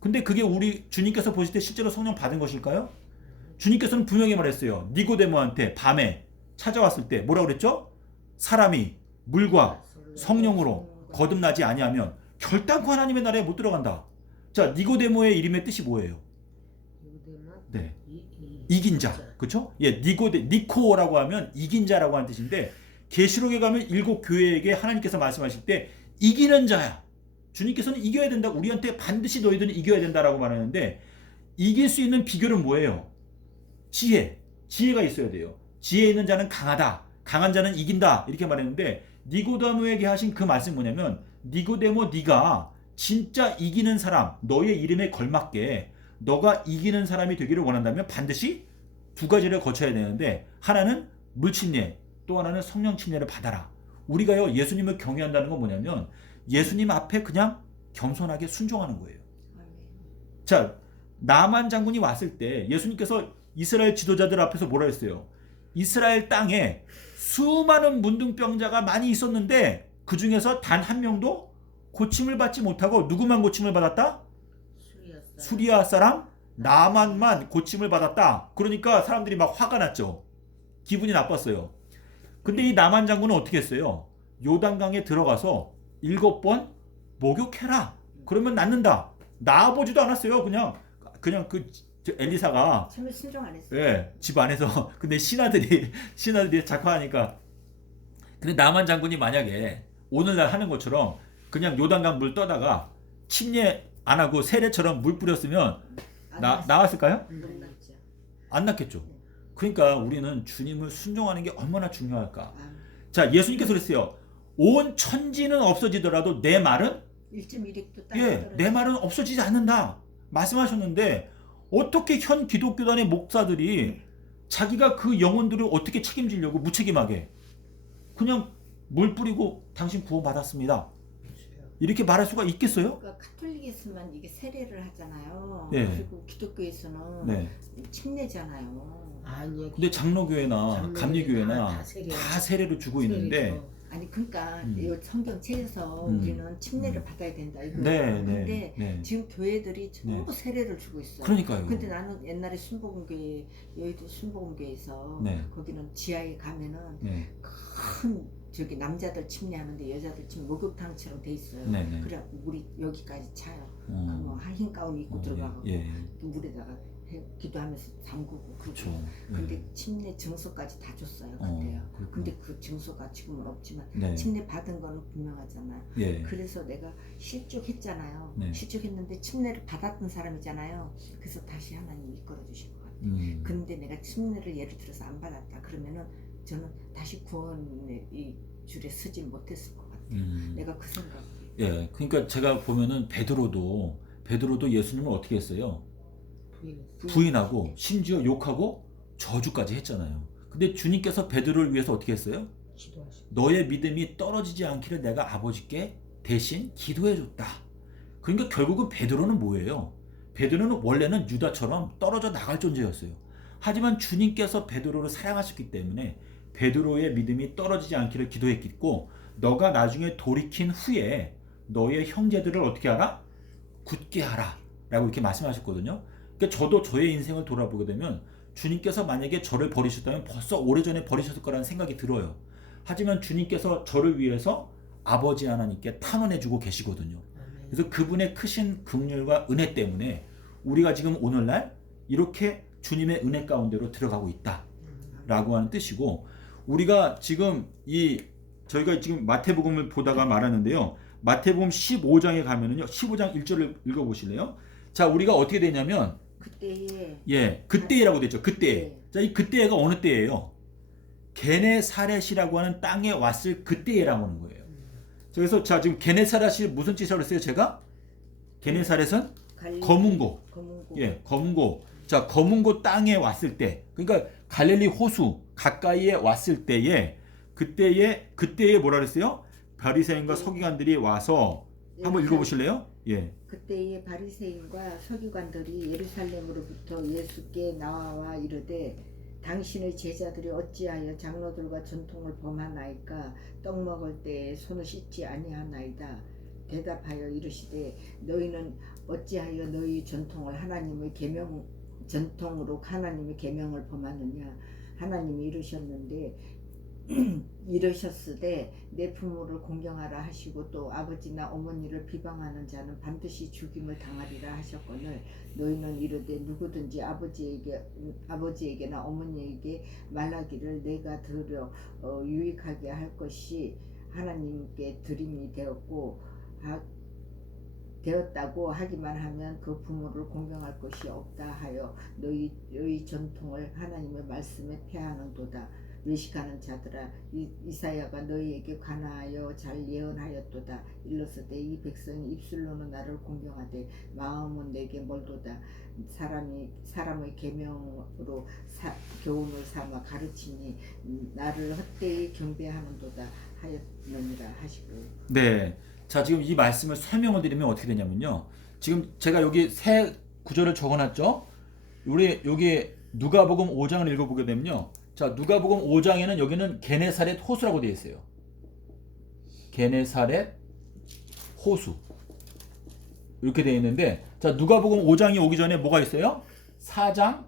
근데 그게 우리 주님께서 보실 때 실제로 성령 받은 것일까요? 주님께서는 분명히 말했어요. 니고데모한테 밤에 찾아왔을 때 뭐라고 그랬죠? 사람이 물과 성령으로 거듭나지 아니하면 결단코 하나님의 나라에 못 들어간다. 자, 니고데모의 이름의 뜻이 뭐예요? 네, 이긴 자, 그렇죠? 예, 니코라고 하면 이긴 자라고 하는 뜻인데 계시록에 가면 7 교회에게 하나님께서 말씀하실 때 이기는 자야. 주님께서는 이겨야 된다. 우리한테 반드시 너희들은 이겨야 된다라고 말하는데 이길 수 있는 비결은 뭐예요? 지혜가 있어야 돼요. 지혜 있는 자는 강하다. 강한 자는 이긴다. 이렇게 말했는데 니고데모에게 하신 그 말씀 뭐냐면 니고데모 네가 진짜 이기는 사람, 너의 이름에 걸맞게 너가 이기는 사람이 되기를 원한다면 반드시 두 가지를 거쳐야 되는데 하나는 물침례, 또 하나는 성령 침례를 받아라. 우리가요 예수님을 경외한다는 건 뭐냐면 예수님 앞에 그냥 겸손하게 순종하는 거예요. 자, 나만 장군이 왔을 때 예수님께서 이스라엘 지도자들 앞에서 뭐라 했어요? 이스라엘 땅에 수많은 문둥병자가 많이 있었는데 그 중에서 단 한 명도 고침을 받지 못하고 누구만 고침을 받았다? 수리아 사람 나만만 고침을 받았다. 그러니까 사람들이 막 화가 났죠. 기분이 나빴어요. 근데 이 나만 장군은 어떻게 했어요? 요단강에 들어가서 7번 목욕해라. 그러면 낫는다. 나아보지도 않았어요. 그냥 그 엘리사가 처음에 순종 안 했어요. 예, 집 안에서 근데 신하들이 작화하니까 근데 나만 장군이 만약에 오늘날 하는 것처럼 그냥 요단강 물 떠다가 침례 안 하고 세례처럼 물 뿌렸으면 나왔을까요? 못 났죠. 안 났겠죠. 그러니까 우리는 주님을 순종하는 게 얼마나 중요할까. 아, 자, 예수님께서 그랬어요. 온 천지는 없어지더라도 내 말은 1.1획도 내 말은 없어지지 않는다 말씀하셨는데 어떻게 현 기독교단의 목사들이 자기가 그 영혼들을 어떻게 책임지려고 무책임하게 그냥 물 뿌리고 당신 구원 받았습니다 이렇게 말할 수가 있겠어요? 그러니까 카톨릭에서만 이게 세례를 하잖아요. 네. 그리고 기독교에서는 네. 침례잖아요. 아니요. 근데 장로교회나 감리교회나 다 세례예요. 다 세례를 주고 있는데 아니 그러니까 이 성경책에서 음. 우리는 침례를 받아야 된다 이거. 네, 근데 네. 지금 교회들이 전부 세례를 주고 있어요. 그러니까요. 근데 나는 옛날에 순복음교회 여의도 순복음교회에서 네. 거기는 지하에 가면은 네. 큰 저기 남자들 침례하는데 여자들 침례 목욕탕처럼 돼 있어요. 네, 네. 그래갖고 물이 여기까지 차요. 뭐 흰 가운 입고 들어가고 예. 물에다가 기도하면서 담그고 그렇죠. 근데 침례 증서까지 다 줬어요 그때요. 그렇구나. 근데 그 증서가 지금은 없지만 네. 침례 받은 거는 분명하잖아요. 예. 그래서 내가 실족했잖아요. 네. 실족했는데 침례를 받았던 사람이잖아요. 그래서 다시 하나님이 이끌어 주실 것 같아요. 근데 내가 침례를 예를 들어서 안 받았다 그러면은 저는 다시 구원의 이 줄에 서지 못했을 것 같아요. 내가 그 생각이에요. 예. 그러니까 제가 보면은 베드로도 예수님을 어떻게 했어요? 부인하고 심지어 욕하고 저주까지 했잖아요. 근데 주님께서 베드로를 위해서 어떻게 했어요? 기도하시고. 너의 믿음이 떨어지지 않기를 내가 아버지께 대신 기도해 줬다. 그러니까 결국은 베드로는 뭐예요? 베드로는 원래는 유다처럼 떨어져 나갈 존재였어요. 하지만 주님께서 베드로를 사랑하셨기 때문에 베드로의 믿음이 떨어지지 않기를 기도했겠고 너가 나중에 돌이킨 후에 너의 형제들을 어떻게 하라? 굳게 하라 라고 이렇게 말씀하셨거든요. 그러니까 저도 저의 인생을 돌아보게 되면 주님께서 만약에 저를 버리셨다면 벌써 오래전에 버리셨을 거라는 생각이 들어요. 하지만 주님께서 저를 위해서 아버지 하나님께 탄원해주고 계시거든요. 그래서 그분의 크신 긍휼과 은혜 때문에 우리가 지금 오늘날 이렇게 주님의 은혜 가운데로 들어가고 있다라고 하는 뜻이고 우리가 지금 저희가 지금 마태복음을 보다가 말하는데요. 마태복음 15장에 가면은요. 15장 1절을 읽어보실래요? 자, 우리가 어떻게 되냐면 그때라고 되죠. 그때. 자, 이 그때가 어느 때예요? 게네사렛이라고 하는 땅에 왔을 그때라고 하는 거예요. 그래서 자, 지금 게네사렛이 무슨 뜻이라고 했어요? 제가 게네사렛은 거문고. 예, 거문고. 자, 거문고 땅에 왔을 때, 그러니까 갈릴리 호수 가까이에 왔을 때에 그때에 뭐라 그랬어요? 바리새인과 서기관들이 와서 한번 읽어보실래요? 예. 그때의 바리새인과 서기관들이 예루살렘으로부터 예수께 나와 이르되 당신의 제자들이 어찌하여 장로들과 전통을 범하나이까 떡 먹을 때에 손을 씻지 아니하나이다. 대답하여 이르시되 너희는 어찌하여 너희 전통으로 하나님의 계명을 범하느냐. 하나님이 이르셨으되 내 부모를 공경하라 하시고 또 아버지나 어머니를 비방하는 자는 반드시 죽임을 당하리라 하셨거늘 너희는 이르되 누구든지 아버지에게나 어머니에게 말하기를 내가 들어 유익하게 할 것이 하나님께 드림이 되었고 되었다고 하기만 하면 그 부모를 공경할 것이 없다 하여 너희 전통을 하나님의 말씀에 폐하는도다. 외식하는 자들아, 이사야가 너희에게 관하여 잘 예언하였도다. 일러서되 이 백성이 입술로는 나를 공경하되 마음은 내게 멀도다. 사람의 계명으로 교훈을 삼아 가르치니 나를 헛되이 경배하는도다 하였느니라 하시고. 네. 자, 지금 이 말씀을 설명을 드리면 어떻게 되냐면요. 지금 제가 여기 새 구절을 적어놨죠. 우리 여기 누가복음 5장을 읽어보게 되면요. 자, 누가복음 5장에는 여기는 게네사렛 호수라고 되어 있어요. 게네사렛 호수 이렇게 되어 있는데, 자, 누가복음 5장이 오기 전에 뭐가 있어요? 4장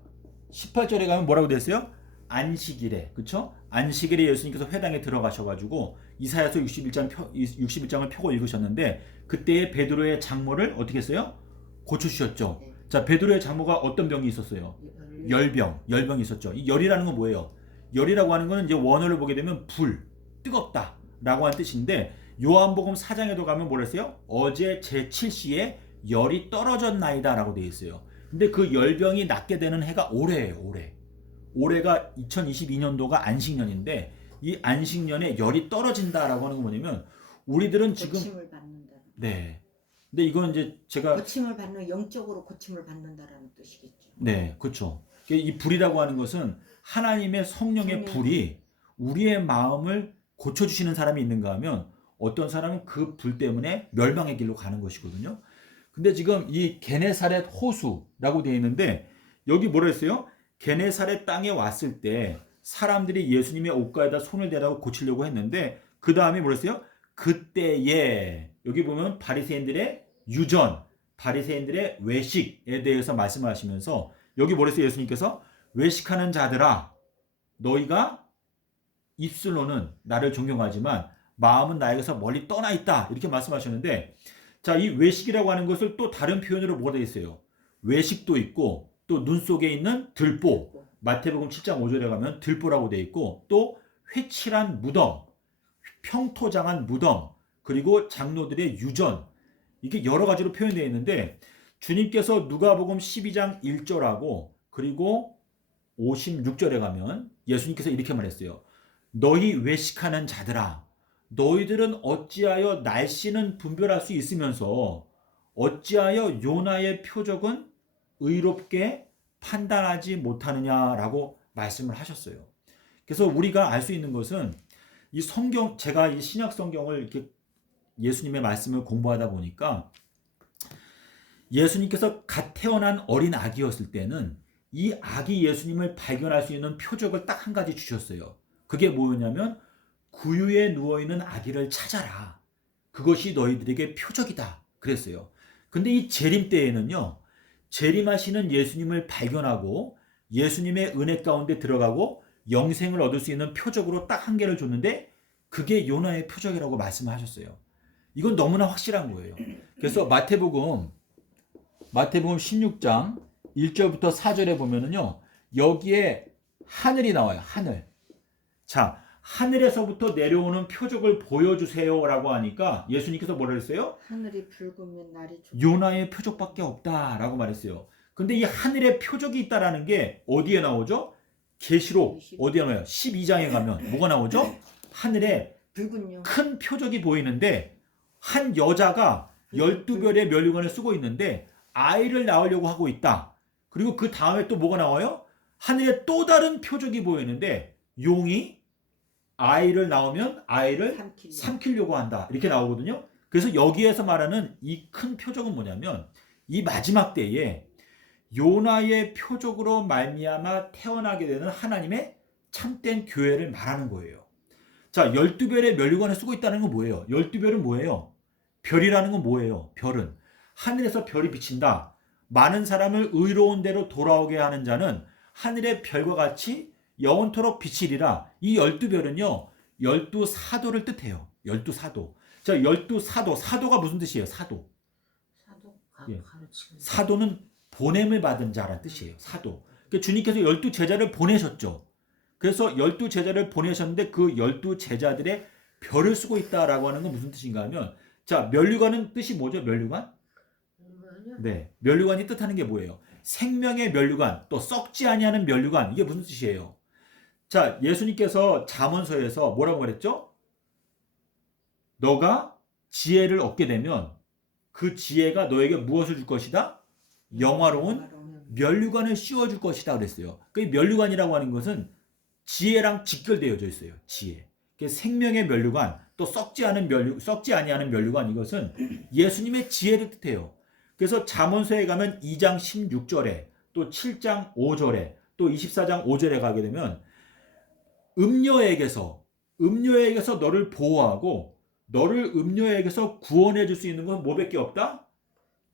18절에 가면 뭐라고 되어 있어요? 안식일에, 그쵸? 안식일에 예수님께서 회당에 들어가셔가지고 이사야서 61장을 펴고 읽으셨는데, 그때의 베드로의 장모를 어떻게 했어요? 고쳐주셨죠. 자, 베드로의 장모가 어떤 병이 있었어요? 열병이 있었죠. 이 열이라는 건 뭐예요? 열이라고 하는 거는 이제 원어를 보게 되면 불, 뜨겁다 라고 하는 뜻인데, 요한복음 4장에도 가면 뭐라 했어요? 어제 제7시에 열이 떨어졌나이다 라고 되어 있어요. 근데 그 열병이 낫게 되는 해가 올해예요. 올해가 2022년도가 안식년인데, 이 안식년에 열이 떨어진다라고 하는 건 뭐냐면, 우리들은 지금 고침을 받는다. 네. 근데 이건 이제 제가 고침을 받는, 영적으로 고침을 받는다라는 뜻이겠죠. 네, 그렇죠. 이 불이라고 하는 것은 하나님의 성령의 불이 우리의 마음을 고쳐주시는 사람이 있는가 하면, 어떤 사람은 그 불 때문에 멸망의 길로 가는 것이거든요. 근데 지금 이 게네사렛 호수라고 되어 있는데, 여기 뭐라 했어요? 게네사렛 땅에 왔을 때 사람들이 예수님의 옷가에다 손을 대라고 고치려고 했는데, 그 다음에 뭐라 했어요? 그때에, 여기 보면 바리새인들의 유전, 바리새인들의 외식에 대해서 말씀을 하시면서, 여기 뭐라 했어요? 예수님께서 외식하는 자들아, 너희가 입술로는 나를 존경하지만 마음은 나에게서 멀리 떠나 있다, 이렇게 말씀하셨는데, 자, 이 외식이라고 하는 것을 또 다른 표현으로 뭐가 되어 있어요? 외식도 있고, 또 눈 속에 있는 들보, 마태복음 7장 5절에 가면 들보라고 되어 있고, 또 회칠한 무덤, 평토장한 무덤, 그리고 장로들의 유전, 이게 여러 가지로 표현되어 있는데, 주님께서 누가복음 12장 1절하고 그리고 56절에 가면 예수님께서 이렇게 말했어요. 너희 외식하는 자들아, 너희들은 어찌하여 날씨는 분별할 수 있으면서 어찌하여 요나의 표적은 의롭게 판단하지 못하느냐라고 말씀을 하셨어요. 그래서 우리가 알 수 있는 것은, 이 성경, 제가 이 신약 성경을 이렇게 예수님의 말씀을 공부하다 보니까, 예수님께서 갓 태어난 어린 아기였을 때는 이 아기 예수님을 발견할 수 있는 표적을 딱 한 가지 주셨어요. 그게 뭐였냐면, 구유에 누워있는 아기를 찾아라. 그것이 너희들에게 표적이다. 그랬어요. 근데 이 재림 때에는요, 재림하시는 예수님을 발견하고 예수님의 은혜 가운데 들어가고 영생을 얻을 수 있는 표적으로 딱 한 개를 줬는데, 그게 요나의 표적이라고 말씀을 하셨어요. 이건 너무나 확실한 거예요. 그래서 마태복음 16장 1절부터 4절에 보면은요, 여기에 하늘이 나와요. 하늘. 자, 하늘에서부터 내려오는 표적을 보여주세요 라고 하니까 예수님께서 뭐라 했어요? 하늘이 붉으면 날이 좁다. 요나의 표적밖에 없다 라고 말했어요. 근데 이 하늘에 표적이 있다라는 게 어디에 나오죠? 계시록 어디에 나와요? 12장에 가면 뭐가 나오죠? 하늘에 붉은요. 큰 표적이 보이는데, 한 여자가 12별의 면류관을 쓰고 있는데 아이를 낳으려고 하고 있다. 그리고 그 다음에 또 뭐가 나와요? 하늘에 또 다른 표적이 보이는데, 용이 아이를 낳으면 아이를 삼키려고 한다, 이렇게 나오거든요. 그래서 여기에서 말하는 이 큰 표적은 뭐냐면, 이 마지막 때에 요나의 표적으로 말미암아 태어나게 되는 하나님의 참된 교회를 말하는 거예요. 자, 12별의 면류관을 쓰고 있다는 건 뭐예요? 12별은 뭐예요? 별이라는 건 뭐예요? 별은 하늘에서 별이 비친다. 많은 사람을 의로운 대로 돌아오게 하는 자는 하늘의 별과 같이 영원토록 비치리라. 이 12별은요, 12사도를 뜻해요. 12사도. 자, 12사도. 사도가 무슨 뜻이에요? 사도. 예. 사도는 보냄을 받은 자라는 뜻이에요. 사도. 그러니까 주님께서 12제자를 보내셨죠. 그래서 12제자를 보내셨는데, 그 12제자들의 별을 쓰고 있다라고 하는 건 무슨 뜻인가 하면, 자, 면류관은 뜻이 뭐죠? 면류관? 멸류관이야? 네, 면류관이 뜻하는 게 뭐예요? 생명의 면류관, 또 썩지 아니하는 면류관. 이게 무슨 뜻이에요? 자, 예수님께서 잠언서에서 뭐라고 말했죠? 너가 지혜를 얻게 되면 그 지혜가 너에게 무엇을 줄 것이다? 영화로운 면류관을 씌워줄 것이다 그랬어요. 그 면류관이라고 하는 것은 지혜랑 직결되어져 있어요. 지혜. 생명의 면류관, 또 썩지 아니하는 면류관, 이것은 예수님의 지혜를 뜻해요. 그래서 잠언서에 가면 2장 16절에 또 7장 5절에 또 24장 5절에 가게 되면 음녀에게서 너를 보호하고 너를 음녀에게서 구원해 줄 수 있는 건 뭐밖에 없다?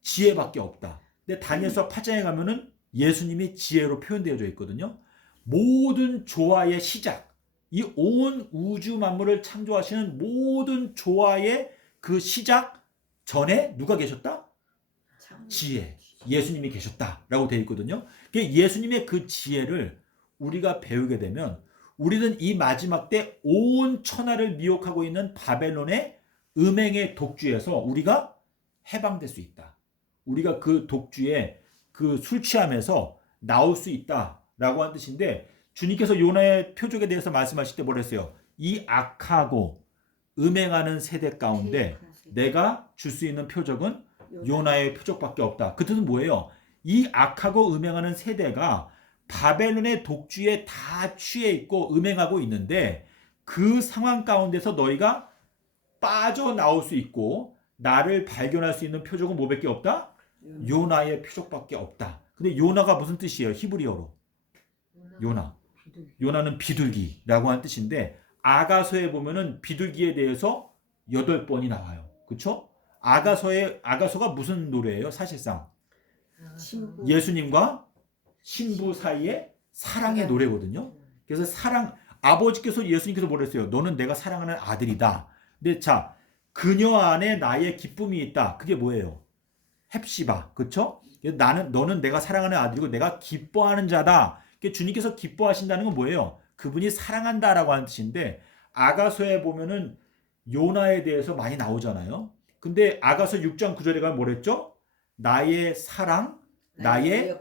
지혜밖에 없다. 근데 다니엘서 8장에 가면은 예수님이 지혜로 표현되어져 있거든요. 모든 조화의 시작, 이 온 우주 만물을 창조하시는 모든 조화의 그 시작 전에 누가 계셨다? 지혜, 예수님이 계셨다라고 되어 있거든요. 예수님의 그 지혜를 우리가 배우게 되면 우리는 이 마지막 때 온 천하를 미혹하고 있는 바벨론의 음행의 독주에서 우리가 해방될 수 있다. 우리가 그 독주의 그 술 취함에서 나올 수 있다라고 한 뜻인데, 주님께서 요나의 표적에 대해서 말씀하실 때 뭐라 했어요? 이 악하고 음행하는 세대 가운데 내가 줄 수 있는 표적은 요나의 표적밖에 없다. 그 뜻은 뭐예요? 이 악하고 음행하는 세대가 바벨론의 독주에 다 취해 있고 음행하고 있는데, 그 상황 가운데서 너희가 빠져나올 수 있고 나를 발견할 수 있는 표적은 뭐밖에 없다? 요나의 표적밖에 없다. 근데 요나가 무슨 뜻이에요? 히브리어로 요나. 요나는 비둘기라고 하는 뜻인데, 아가서에 보면은 비둘기에 대해서 8번이 나와요. 그렇죠? 아가서가 무슨 노래예요? 사실상 예수님과 신부 사이의 사랑의 노래거든요. 그래서 아버지께서 예수님께서 뭐라 했어요? 너는 내가 사랑하는 아들이다. 근데 자, 그녀 안에 나의 기쁨이 있다. 그게 뭐예요? 헵시바. 그렇죠? 너는 내가 사랑하는 아들이고 내가 기뻐하는 자다. 주님께서 기뻐하신다는 건 뭐예요? 그분이 사랑한다라고 하는 뜻인데, 아가서에 보면은 요나에 대해서 많이 나오잖아요. 근데 아가서 6장 9절에 가면 뭐랬죠? 나의 사랑, 나의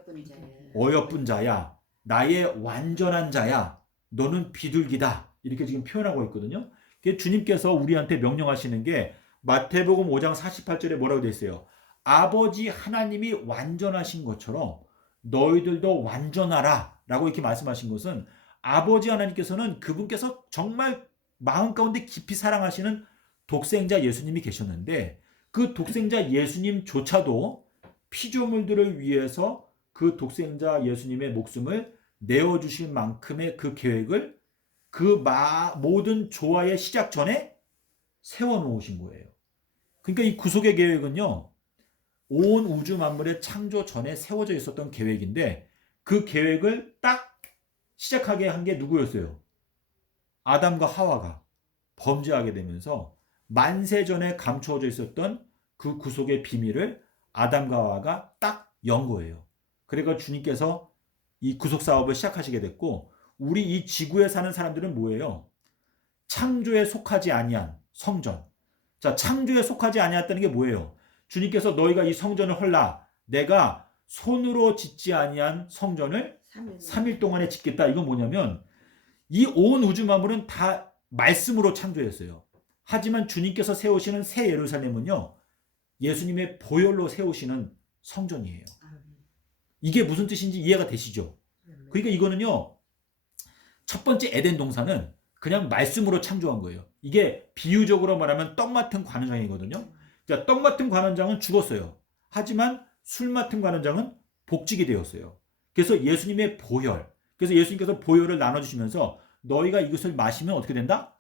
어여쁜 자야, 나의 완전한 자야, 너는 비둘기다. 이렇게 지금 표현하고 있거든요. 주님께서 우리한테 명령하시는 게 마태복음 5장 48절에 뭐라고 되어 있어요? 아버지 하나님이 완전하신 것처럼 너희들도 완전하라 라고 이렇게 말씀하신 것은, 아버지 하나님께서는 그분께서 정말 마음 가운데 깊이 사랑하시는 독생자 예수님이 계셨는데, 그 독생자 예수님조차도 피조물들을 위해서 그 독생자 예수님의 목숨을 내어주실 만큼의 그 계획을 그 모든 조화의 시작 전에 세워놓으신 거예요. 그러니까 이 구속의 계획은요, 온 우주 만물의 창조 전에 세워져 있었던 계획인데, 그 계획을 딱 시작하게 한 게 누구였어요? 아담과 하와가 범죄하게 되면서 만세 전에 감추어져 있었던 그 구속의 비밀을 아담과 하와가 딱 연 거예요. 그러니까 주님께서 이 구속 사업을 시작하시게 됐고, 우리 이 지구에 사는 사람들은 뭐예요? 창조에 속하지 아니한 성전. 자, 창조에 속하지 아니했다는 게 뭐예요? 주님께서 너희가 이 성전을 헐라, 내가 손으로 짓지 아니한 성전을 3일 동안에 짓겠다. 이건 뭐냐면, 이 온 우주 만물은 다 말씀으로 창조했어요. 하지만 주님께서 세우시는 새 예루살렘은요, 예수님의 보혈로 세우시는 성전이에요. 이게 무슨 뜻인지 이해가 되시죠? 그러니까 이거는요, 첫 번째 에덴 동산은 그냥 말씀으로 창조한 거예요. 이게 비유적으로 말하면 떡 맡은 관원장이거든요. 자, 떡 맡은 관원장은 죽었어요. 하지만 술 맡은 관원장은 복직이 되었어요. 그래서 예수님의 보혈, 그래서 예수님께서 보혈을 나눠주시면서 너희가 이것을 마시면 어떻게 된다?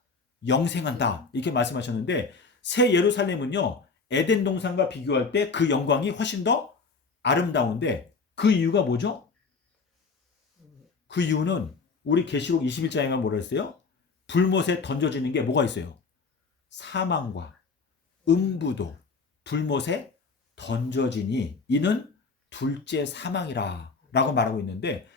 영생한다. 이렇게 말씀하셨는데, 새 예루살렘은요, 에덴 동산과 비교할 때 그 영광이 훨씬 더 아름다운데, 그 이유가 뭐죠? 그 이유는 우리 계시록 21장에 뭐라 했어요? 불못에 던져지는 게 뭐가 있어요? 사망과 음부도 불못에 던져지니 이는 둘째 사망이라 라고 말하고 있는데,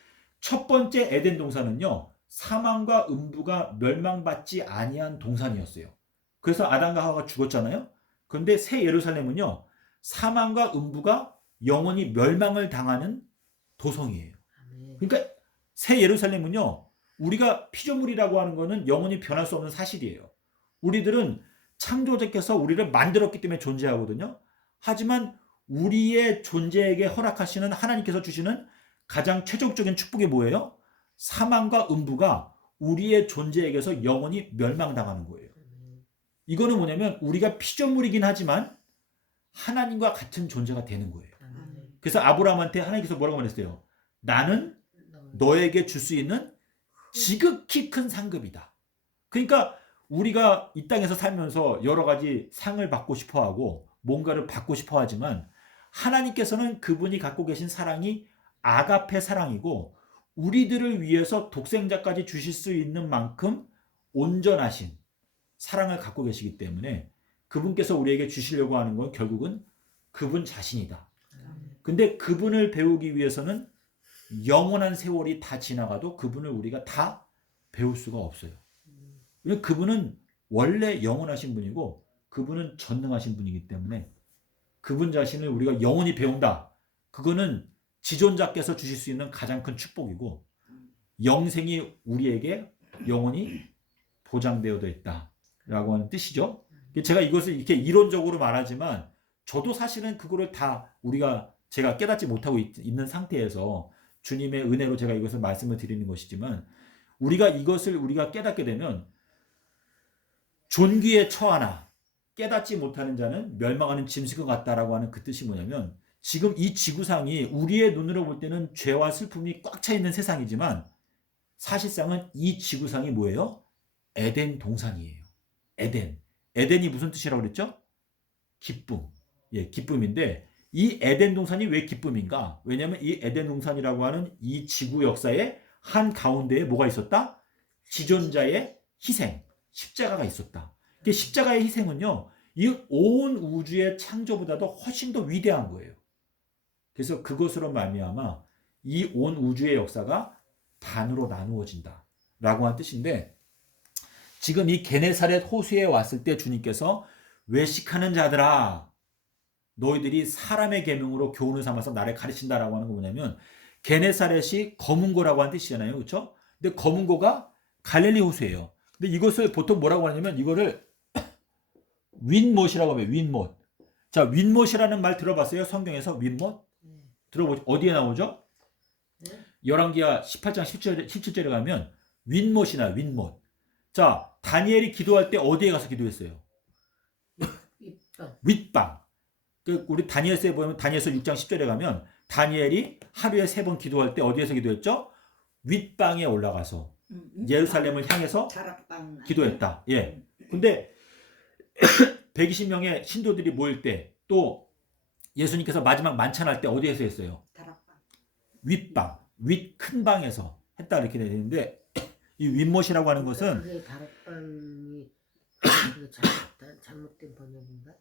첫 번째 에덴 동산은요, 사망과 음부가 멸망받지 아니한 동산이었어요. 그래서 아담과 하와가 죽었잖아요. 그런데 새 예루살렘은요, 사망과 음부가 영원히 멸망을 당하는 도성이에요. 아멘. 그러니까 새 예루살렘은요, 우리가 피조물이라고 하는 거는 영원히 변할 수 없는 사실이에요. 우리들은 창조자께서 우리를 만들었기 때문에 존재하거든요. 하지만 우리의 존재에게 허락하시는 하나님께서 주시는 가장 최종적인 축복이 뭐예요? 사망과 음부가 우리의 존재에게서 영원히 멸망당하는 거예요. 이거는 뭐냐면 우리가 피조물이긴 하지만 하나님과 같은 존재가 되는 거예요. 아멘. 그래서 아브라함한테 하나님께서 뭐라고 말했어요? 나는 너에게 줄 수 있는 지극히 큰 상급이다. 그러니까 우리가 이 땅에서 살면서 여러 가지 상을 받고 싶어 하고 뭔가를 받고 싶어 하지만 하나님께서는 그분이 갖고 계신 사랑이 아가페 사랑이고 우리들을 위해서 독생자까지 주실 수 있는 만큼 온전하신 사랑을 갖고 계시기 때문에 그분께서 우리에게 주시려고 하는 건 결국은 그분 자신이다. 근데 그분을 배우기 위해서는 영원한 세월이 다 지나가도 그분을 우리가 다 배울 수가 없어요. 그분은 원래 영원하신 분이고 그분은 전능하신 분이기 때문에 그분 자신을 우리가 영원히 배운다. 그거는 지존자께서 주실 수 있는 가장 큰 축복이고 영생이 우리에게 영원히 보장되어 있다라고 하는 뜻이죠. 제가 이것을 이렇게 이론적으로 말하지만 저도 사실은 그거를 다 제가 깨닫지 못하고 있는 상태에서 주님의 은혜로 제가 이것을 말씀을 드리는 것이지만 이것을 우리가 깨닫게 되면 존귀에 처하나 깨닫지 못하는 자는 멸망하는 짐승과 같다라고 하는 그 뜻이 뭐냐면 지금 이 지구상이 우리의 눈으로 볼 때는 죄와 슬픔이 꽉 차 있는 세상이지만 사실상은 이 지구상이 뭐예요? 에덴 동산이에요. 에덴이 무슨 뜻이라고 그랬죠? 기쁨. 예, 기쁨인데 이 에덴 동산이 왜 기쁨인가? 왜냐하면 이 에덴 동산이라고 하는 이 지구 역사의 한 가운데에 뭐가 있었다? 지존자의 희생, 십자가가 있었다. 그 십자가의 희생은요, 이 온 우주의 창조보다도 훨씬 더 위대한 거예요. 그래서 그것으로 말미암아 이 온 우주의 역사가 반으로 나누어진다라고 한 뜻인데 지금 이 게네사렛 호수에 왔을 때 주님께서 외식하는 자들아 너희들이 사람의 계명으로 교훈을 삼아서 나를 가르친다라고 하는 거 뭐냐면 게네사렛이 검은 고라고 한 뜻이잖아요. 그렇죠? 근데 검은 고가 갈릴리 호수예요. 근데 이것을 보통 뭐라고 하냐면 이거를 윈못이라고 해요. 윈못. 자, 윈못이라는 말 들어봤어요? 성경에서 윈못? 들어보죠. 어디에 나오죠? 열왕기하 18장 17절에 가면 윈못이나 윈못. 자, 다니엘이 기도할 때 어디에 가서 기도했어요? 윗방. 우리 다니엘서에 보면 다니엘서 6장 10절에 가면 다니엘이 하루에 3번 기도할 때 어디에서 기도했죠? 윗방에 올라가서 예루살렘을 향해서 다락방 기도했다. 예. 근데 120명의 신도들이 모일 때 또 예수님께서 마지막 만찬할 때 어디에서 했어요? 다락방. 윗방, 윗 큰 방에서 했다 이렇게 되는데 이 윗못이라고 하는 것은 그게 다락방이 잘못된 번역인가?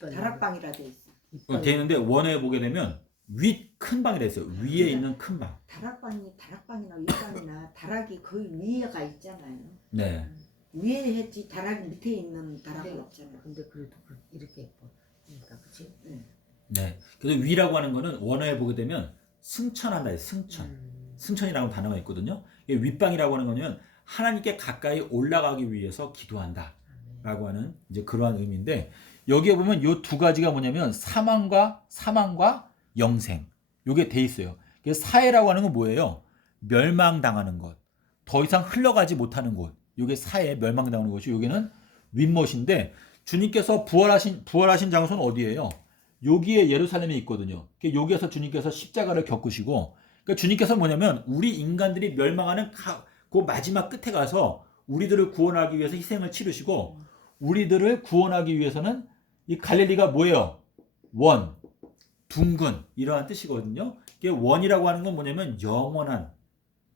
다락방이라 돼 있어. 되어 있는데 원어에 보게 되면 윗 큰 방이라 했어요. 위에 있는 큰 방. 다락방이나 윗방이나 다락이 거의 위에가 있잖아요. 네. 위에 했지 다락 밑에 있는 다락은 없잖아요. 근데 그래도 이렇게 그러니까 그치? 네. 그래서 위라고 하는 거는 원어에 보게 되면 승천한다 해요. 승천이라는 단어가 있거든요. 윗방이라고 하는 거는 하나님께 가까이 올라가기 위해서 기도한다 라고 하는 이제 그러한 의미인데 여기에 보면 이 두 가지가 뭐냐면 사망과 영생 요게 돼 있어요. 사해라고 하는 건 뭐예요? 멸망당하는 것. 더 이상 흘러가지 못하는 곳. 요게 사해 멸망당하는 곳이 요게는 윗못인데 주님께서 부활하신 장소는 어디예요? 여기에 예루살렘에 있거든요. 여기에서 주님께서 십자가를 겪으시고 그러니까 주님께서 뭐냐면 우리 인간들이 멸망하는 그 마지막 끝에 가서 우리들을 구원하기 위해서 희생을 치르시고 우리들을 구원하기 위해서는 이 갈릴리가 뭐예요? 원, 둥근 이러한 뜻이거든요. 이게 원이라고 하는 건 뭐냐면 영원한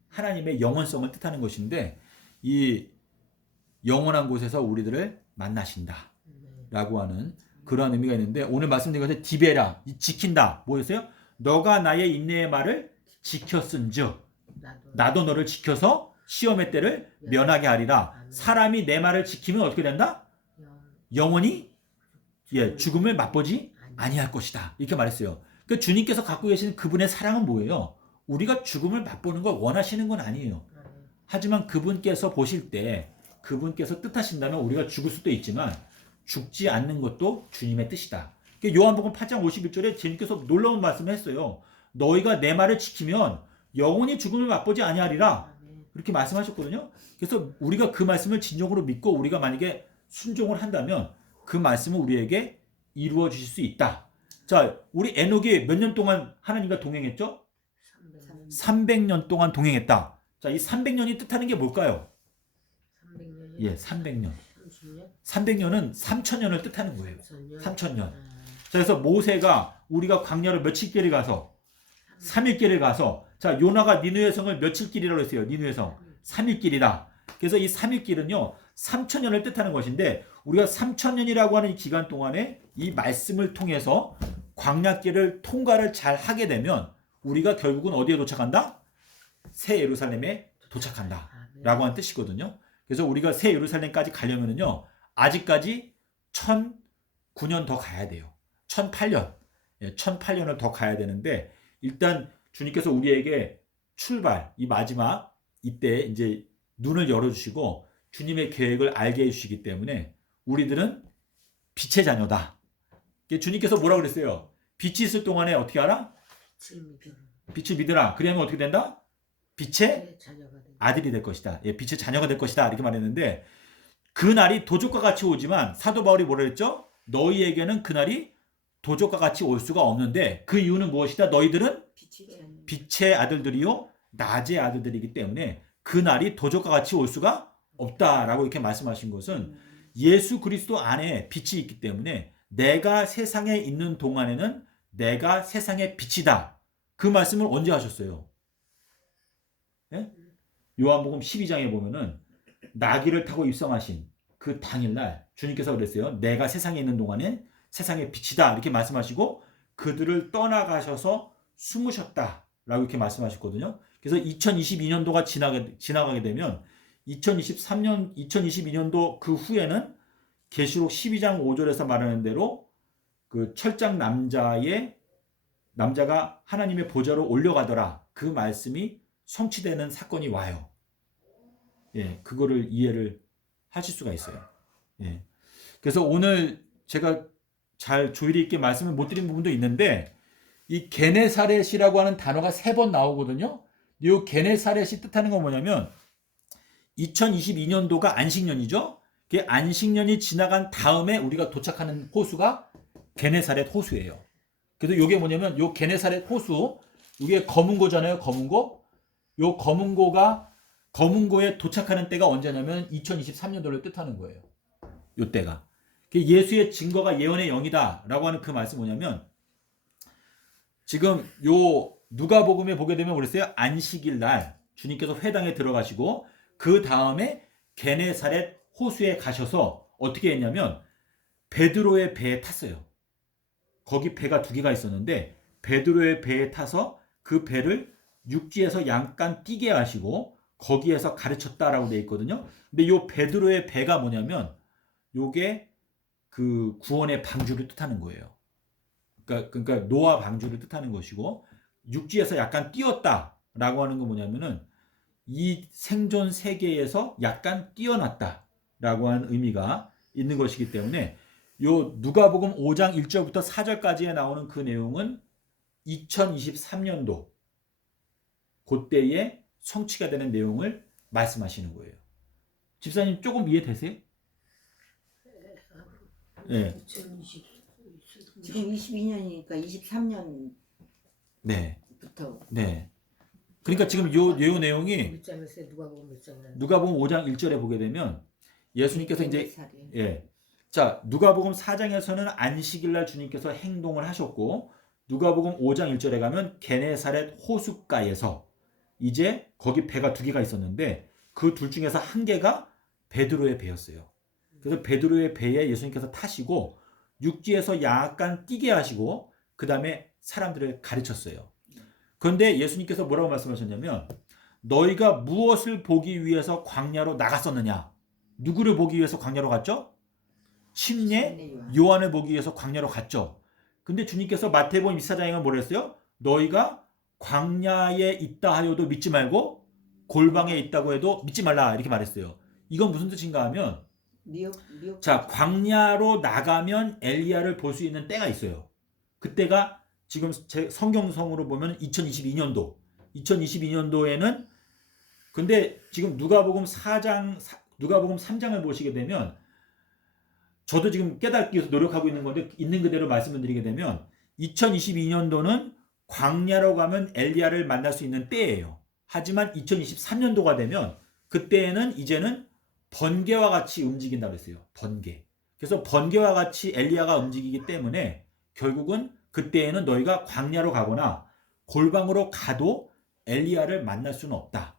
하나님의 영원성을 뜻하는 것인데 이 영원한 곳에서 우리들을 만나신다 라고 하는 그러한 의미가 있는데 오늘 말씀드린 것은 디베라, 지킨다. 뭐였어요? 너가 나의 인내의 말을 지켰은즉 나도 너를 지켜서 시험의 때를 면하게 하리라. 사람이 내 말을 지키면 어떻게 된다? 영원히 죽음을 맛보지 아니할 것이다. 이렇게 말했어요. 그러니까 주님께서 갖고 계신 그분의 사랑은 뭐예요? 우리가 죽음을 맛보는 걸 원하시는 건 아니에요. 하지만 그분께서 보실 때 그분께서 뜻하신다면 우리가 죽을 수도 있지만 죽지 않는 것도 주님의 뜻이다. 그러니까 요한복음 8장 51절에 주님께서 놀라운 말씀을 했어요. 너희가 내 말을 지키면 영원히 죽음을 맛보지 아니하리라. 이렇게 말씀하셨거든요. 그래서 우리가 그 말씀을 진정으로 믿고 우리가 만약에 순종을 한다면 그 말씀은 우리에게 이루어 주실 수 있다. 자, 우리 에녹이 몇 년 동안 하나님과 동행했죠? 300년 동안 동행했다. 자, 이 300년이 뜻하는 게 뭘까요? 300년이? 예, 300년. 30년? 300년은 3000년을 뜻하는 거예요. 3000년? 3000년. 자, 그래서 모세가 우리가 광야로 며칠길을 가서 3일길을 가서 자, 요나가 니느웨 성을 며칠길이라고 했어요. 니느웨 성. 3일길이다. 그래서 이 3일길은요. 3000년을 뜻하는 것인데 우리가 3000년이라고 하는 이 기간 동안에 이 말씀을 통해서 광야길을 통과를 잘 하게 되면 우리가 결국은 어디에 도착한다? 새 예루살렘에 도착한다. 라고 하는 뜻이거든요. 그래서 우리가 새 예루살렘까지 가려면은요. 아직까지 1009년 더 가야 돼요. 1008년. 예, 1008년을 더 가야 되는데 일단 주님께서 우리에게 출발, 이 마지막 이때 이제 눈을 열어주시고 주님의 계획을 알게 해주시기 때문에 우리들은 빛의 자녀다. 주님께서 뭐라고 그랬어요? 빛이 있을 동안에 어떻게 하라? 빛을 믿으라. 그러면 어떻게 된다? 빛의 아들이 될 것이다. 예, 빛의 자녀가 될 것이다. 이렇게 말했는데 그 날이 도적과 같이 오지만 사도 바울이 뭐라 했죠? 너희에게는 그 날이 도적과 같이 올 수가 없는데 그 이유는 무엇이다? 너희들은 빛의 아들들이요 낮의 아들들이기 때문에 그 날이 도적과 같이 올 수가 없다라고 이렇게 말씀하신 것은 예수 그리스도 안에 빛이 있기 때문에 내가 세상에 있는 동안에는 내가 세상의 빛이다. 그 말씀을 언제 하셨어요? 예? 요한복음 12장에 보면은 나귀를 타고 입성하신 그 당일날 주님께서 그랬어요. 내가 세상에 있는 동안에 세상의 빛이다. 이렇게 말씀하시고 그들을 떠나가셔서 숨으셨다라고 이렇게 말씀하셨거든요. 그래서 2022년도가 지나가게 되면 2022년도 그 후에는 계시록 12장 5절에서 말하는 대로 그 철장 남자가 하나님의 보좌로 올려가더라. 그 말씀이 성취되는 사건이 와요. 예, 그거를 이해를 하실 수가 있어요. 예. 그래서 오늘 제가 잘 조율이 있게 말씀을 못 드린 부분도 있는데 이 게네사렛이라고 하는 단어가 3번 나오거든요. 이 게네사렛이 뜻하는 건 뭐냐면 2022년도가 안식년이죠. 그 안식년이 지나간 다음에 우리가 도착하는 호수가 게네사렛 호수예요. 그래서 이게 뭐냐면 요 게네사렛 호수, 이게 검은고잖아요. 검은고. 요 검은고에 도착하는 때가 언제냐면 2023년도를 뜻하는 거예요. 요 때가. 예수의 증거가 예언의 영이다라고 하는 그 말씀 뭐냐면 지금 요 누가복음에 보게 되면 그랬어요. 안식일 날 주님께서 회당에 들어가시고 그 다음에 게네사렛 호수에 가셔서 어떻게 했냐면 베드로의 배에 탔어요. 거기 배가 2개가 있었는데 베드로의 배에 타서 그 배를 육지에서 약간 뛰게 하시고 거기에서 가르쳤다라고 되어 있거든요. 근데 요 베드로의 배가 뭐냐면 요게 그 구원의 방주를 뜻하는 거예요. 그러니까 노아 방주를 뜻하는 것이고 육지에서 약간 뛰었다라고 하는 건 뭐냐면은 이 생존 세계에서 약간 뛰어났다라고 하는 의미가 있는 것이기 때문에 요 누가복음 5장 1절부터 4절까지에 나오는 그 내용은 2023년도 그때에 성취가 되는 내용을 말씀하시는 거예요. 집사님 조금 이해되세요? 네. 지금 22년이니까 23년부터. 네. 네. 그러니까 지금 요 내용이 누가복음 5장 1절에 보게 되면 예수님께서 이제 자, 누가복음 4장에서는 안식일 날 주님께서 행동을 하셨고 누가복음 5장 1절에 가면 게네사렛 호숫가에서 이제 거기 배가 2개가 있었는데 그 둘 중에서 한 개가 베드로의 배였어요. 그래서 베드로의 배에 예수님께서 타시고 육지에서 약간 뛰게 하시고 그 다음에 사람들을 가르쳤어요. 그런데 예수님께서 뭐라고 말씀하셨냐면 너희가 무엇을 보기 위해서 광야로 나갔었느냐? 누구를 보기 위해서 광야로 갔죠? 침례 요한을 보기 위해서 광야로 갔죠. 근데 주님께서 마태복음 24장에 뭐라 했어요? 너희가 광야에 있다 하여도 믿지 말고 골방에 있다고 해도 믿지 말라 이렇게 말했어요. 이건 무슨 뜻인가 하면 미역 자, 광야로 나가면 엘리야를 볼 수 있는 때가 있어요. 그때가 지금 제 성경성으로 보면 2022년도에는 근데 지금 누가복음 3장을 보시게 되면 저도 지금 깨닫기 위해서 노력하고 있는 건데 있는 그대로 말씀을 드리게 되면 2022년도는 광야로 가면 엘리야를 만날 수 있는 때예요. 하지만 2023년도가 되면 그때에는 이제는 번개와 같이 움직인다고 했어요. 번개. 그래서 번개와 같이 엘리야가 움직이기 때문에 결국은 그때에는 너희가 광야로 가거나 골방으로 가도 엘리야를 만날 수는 없다.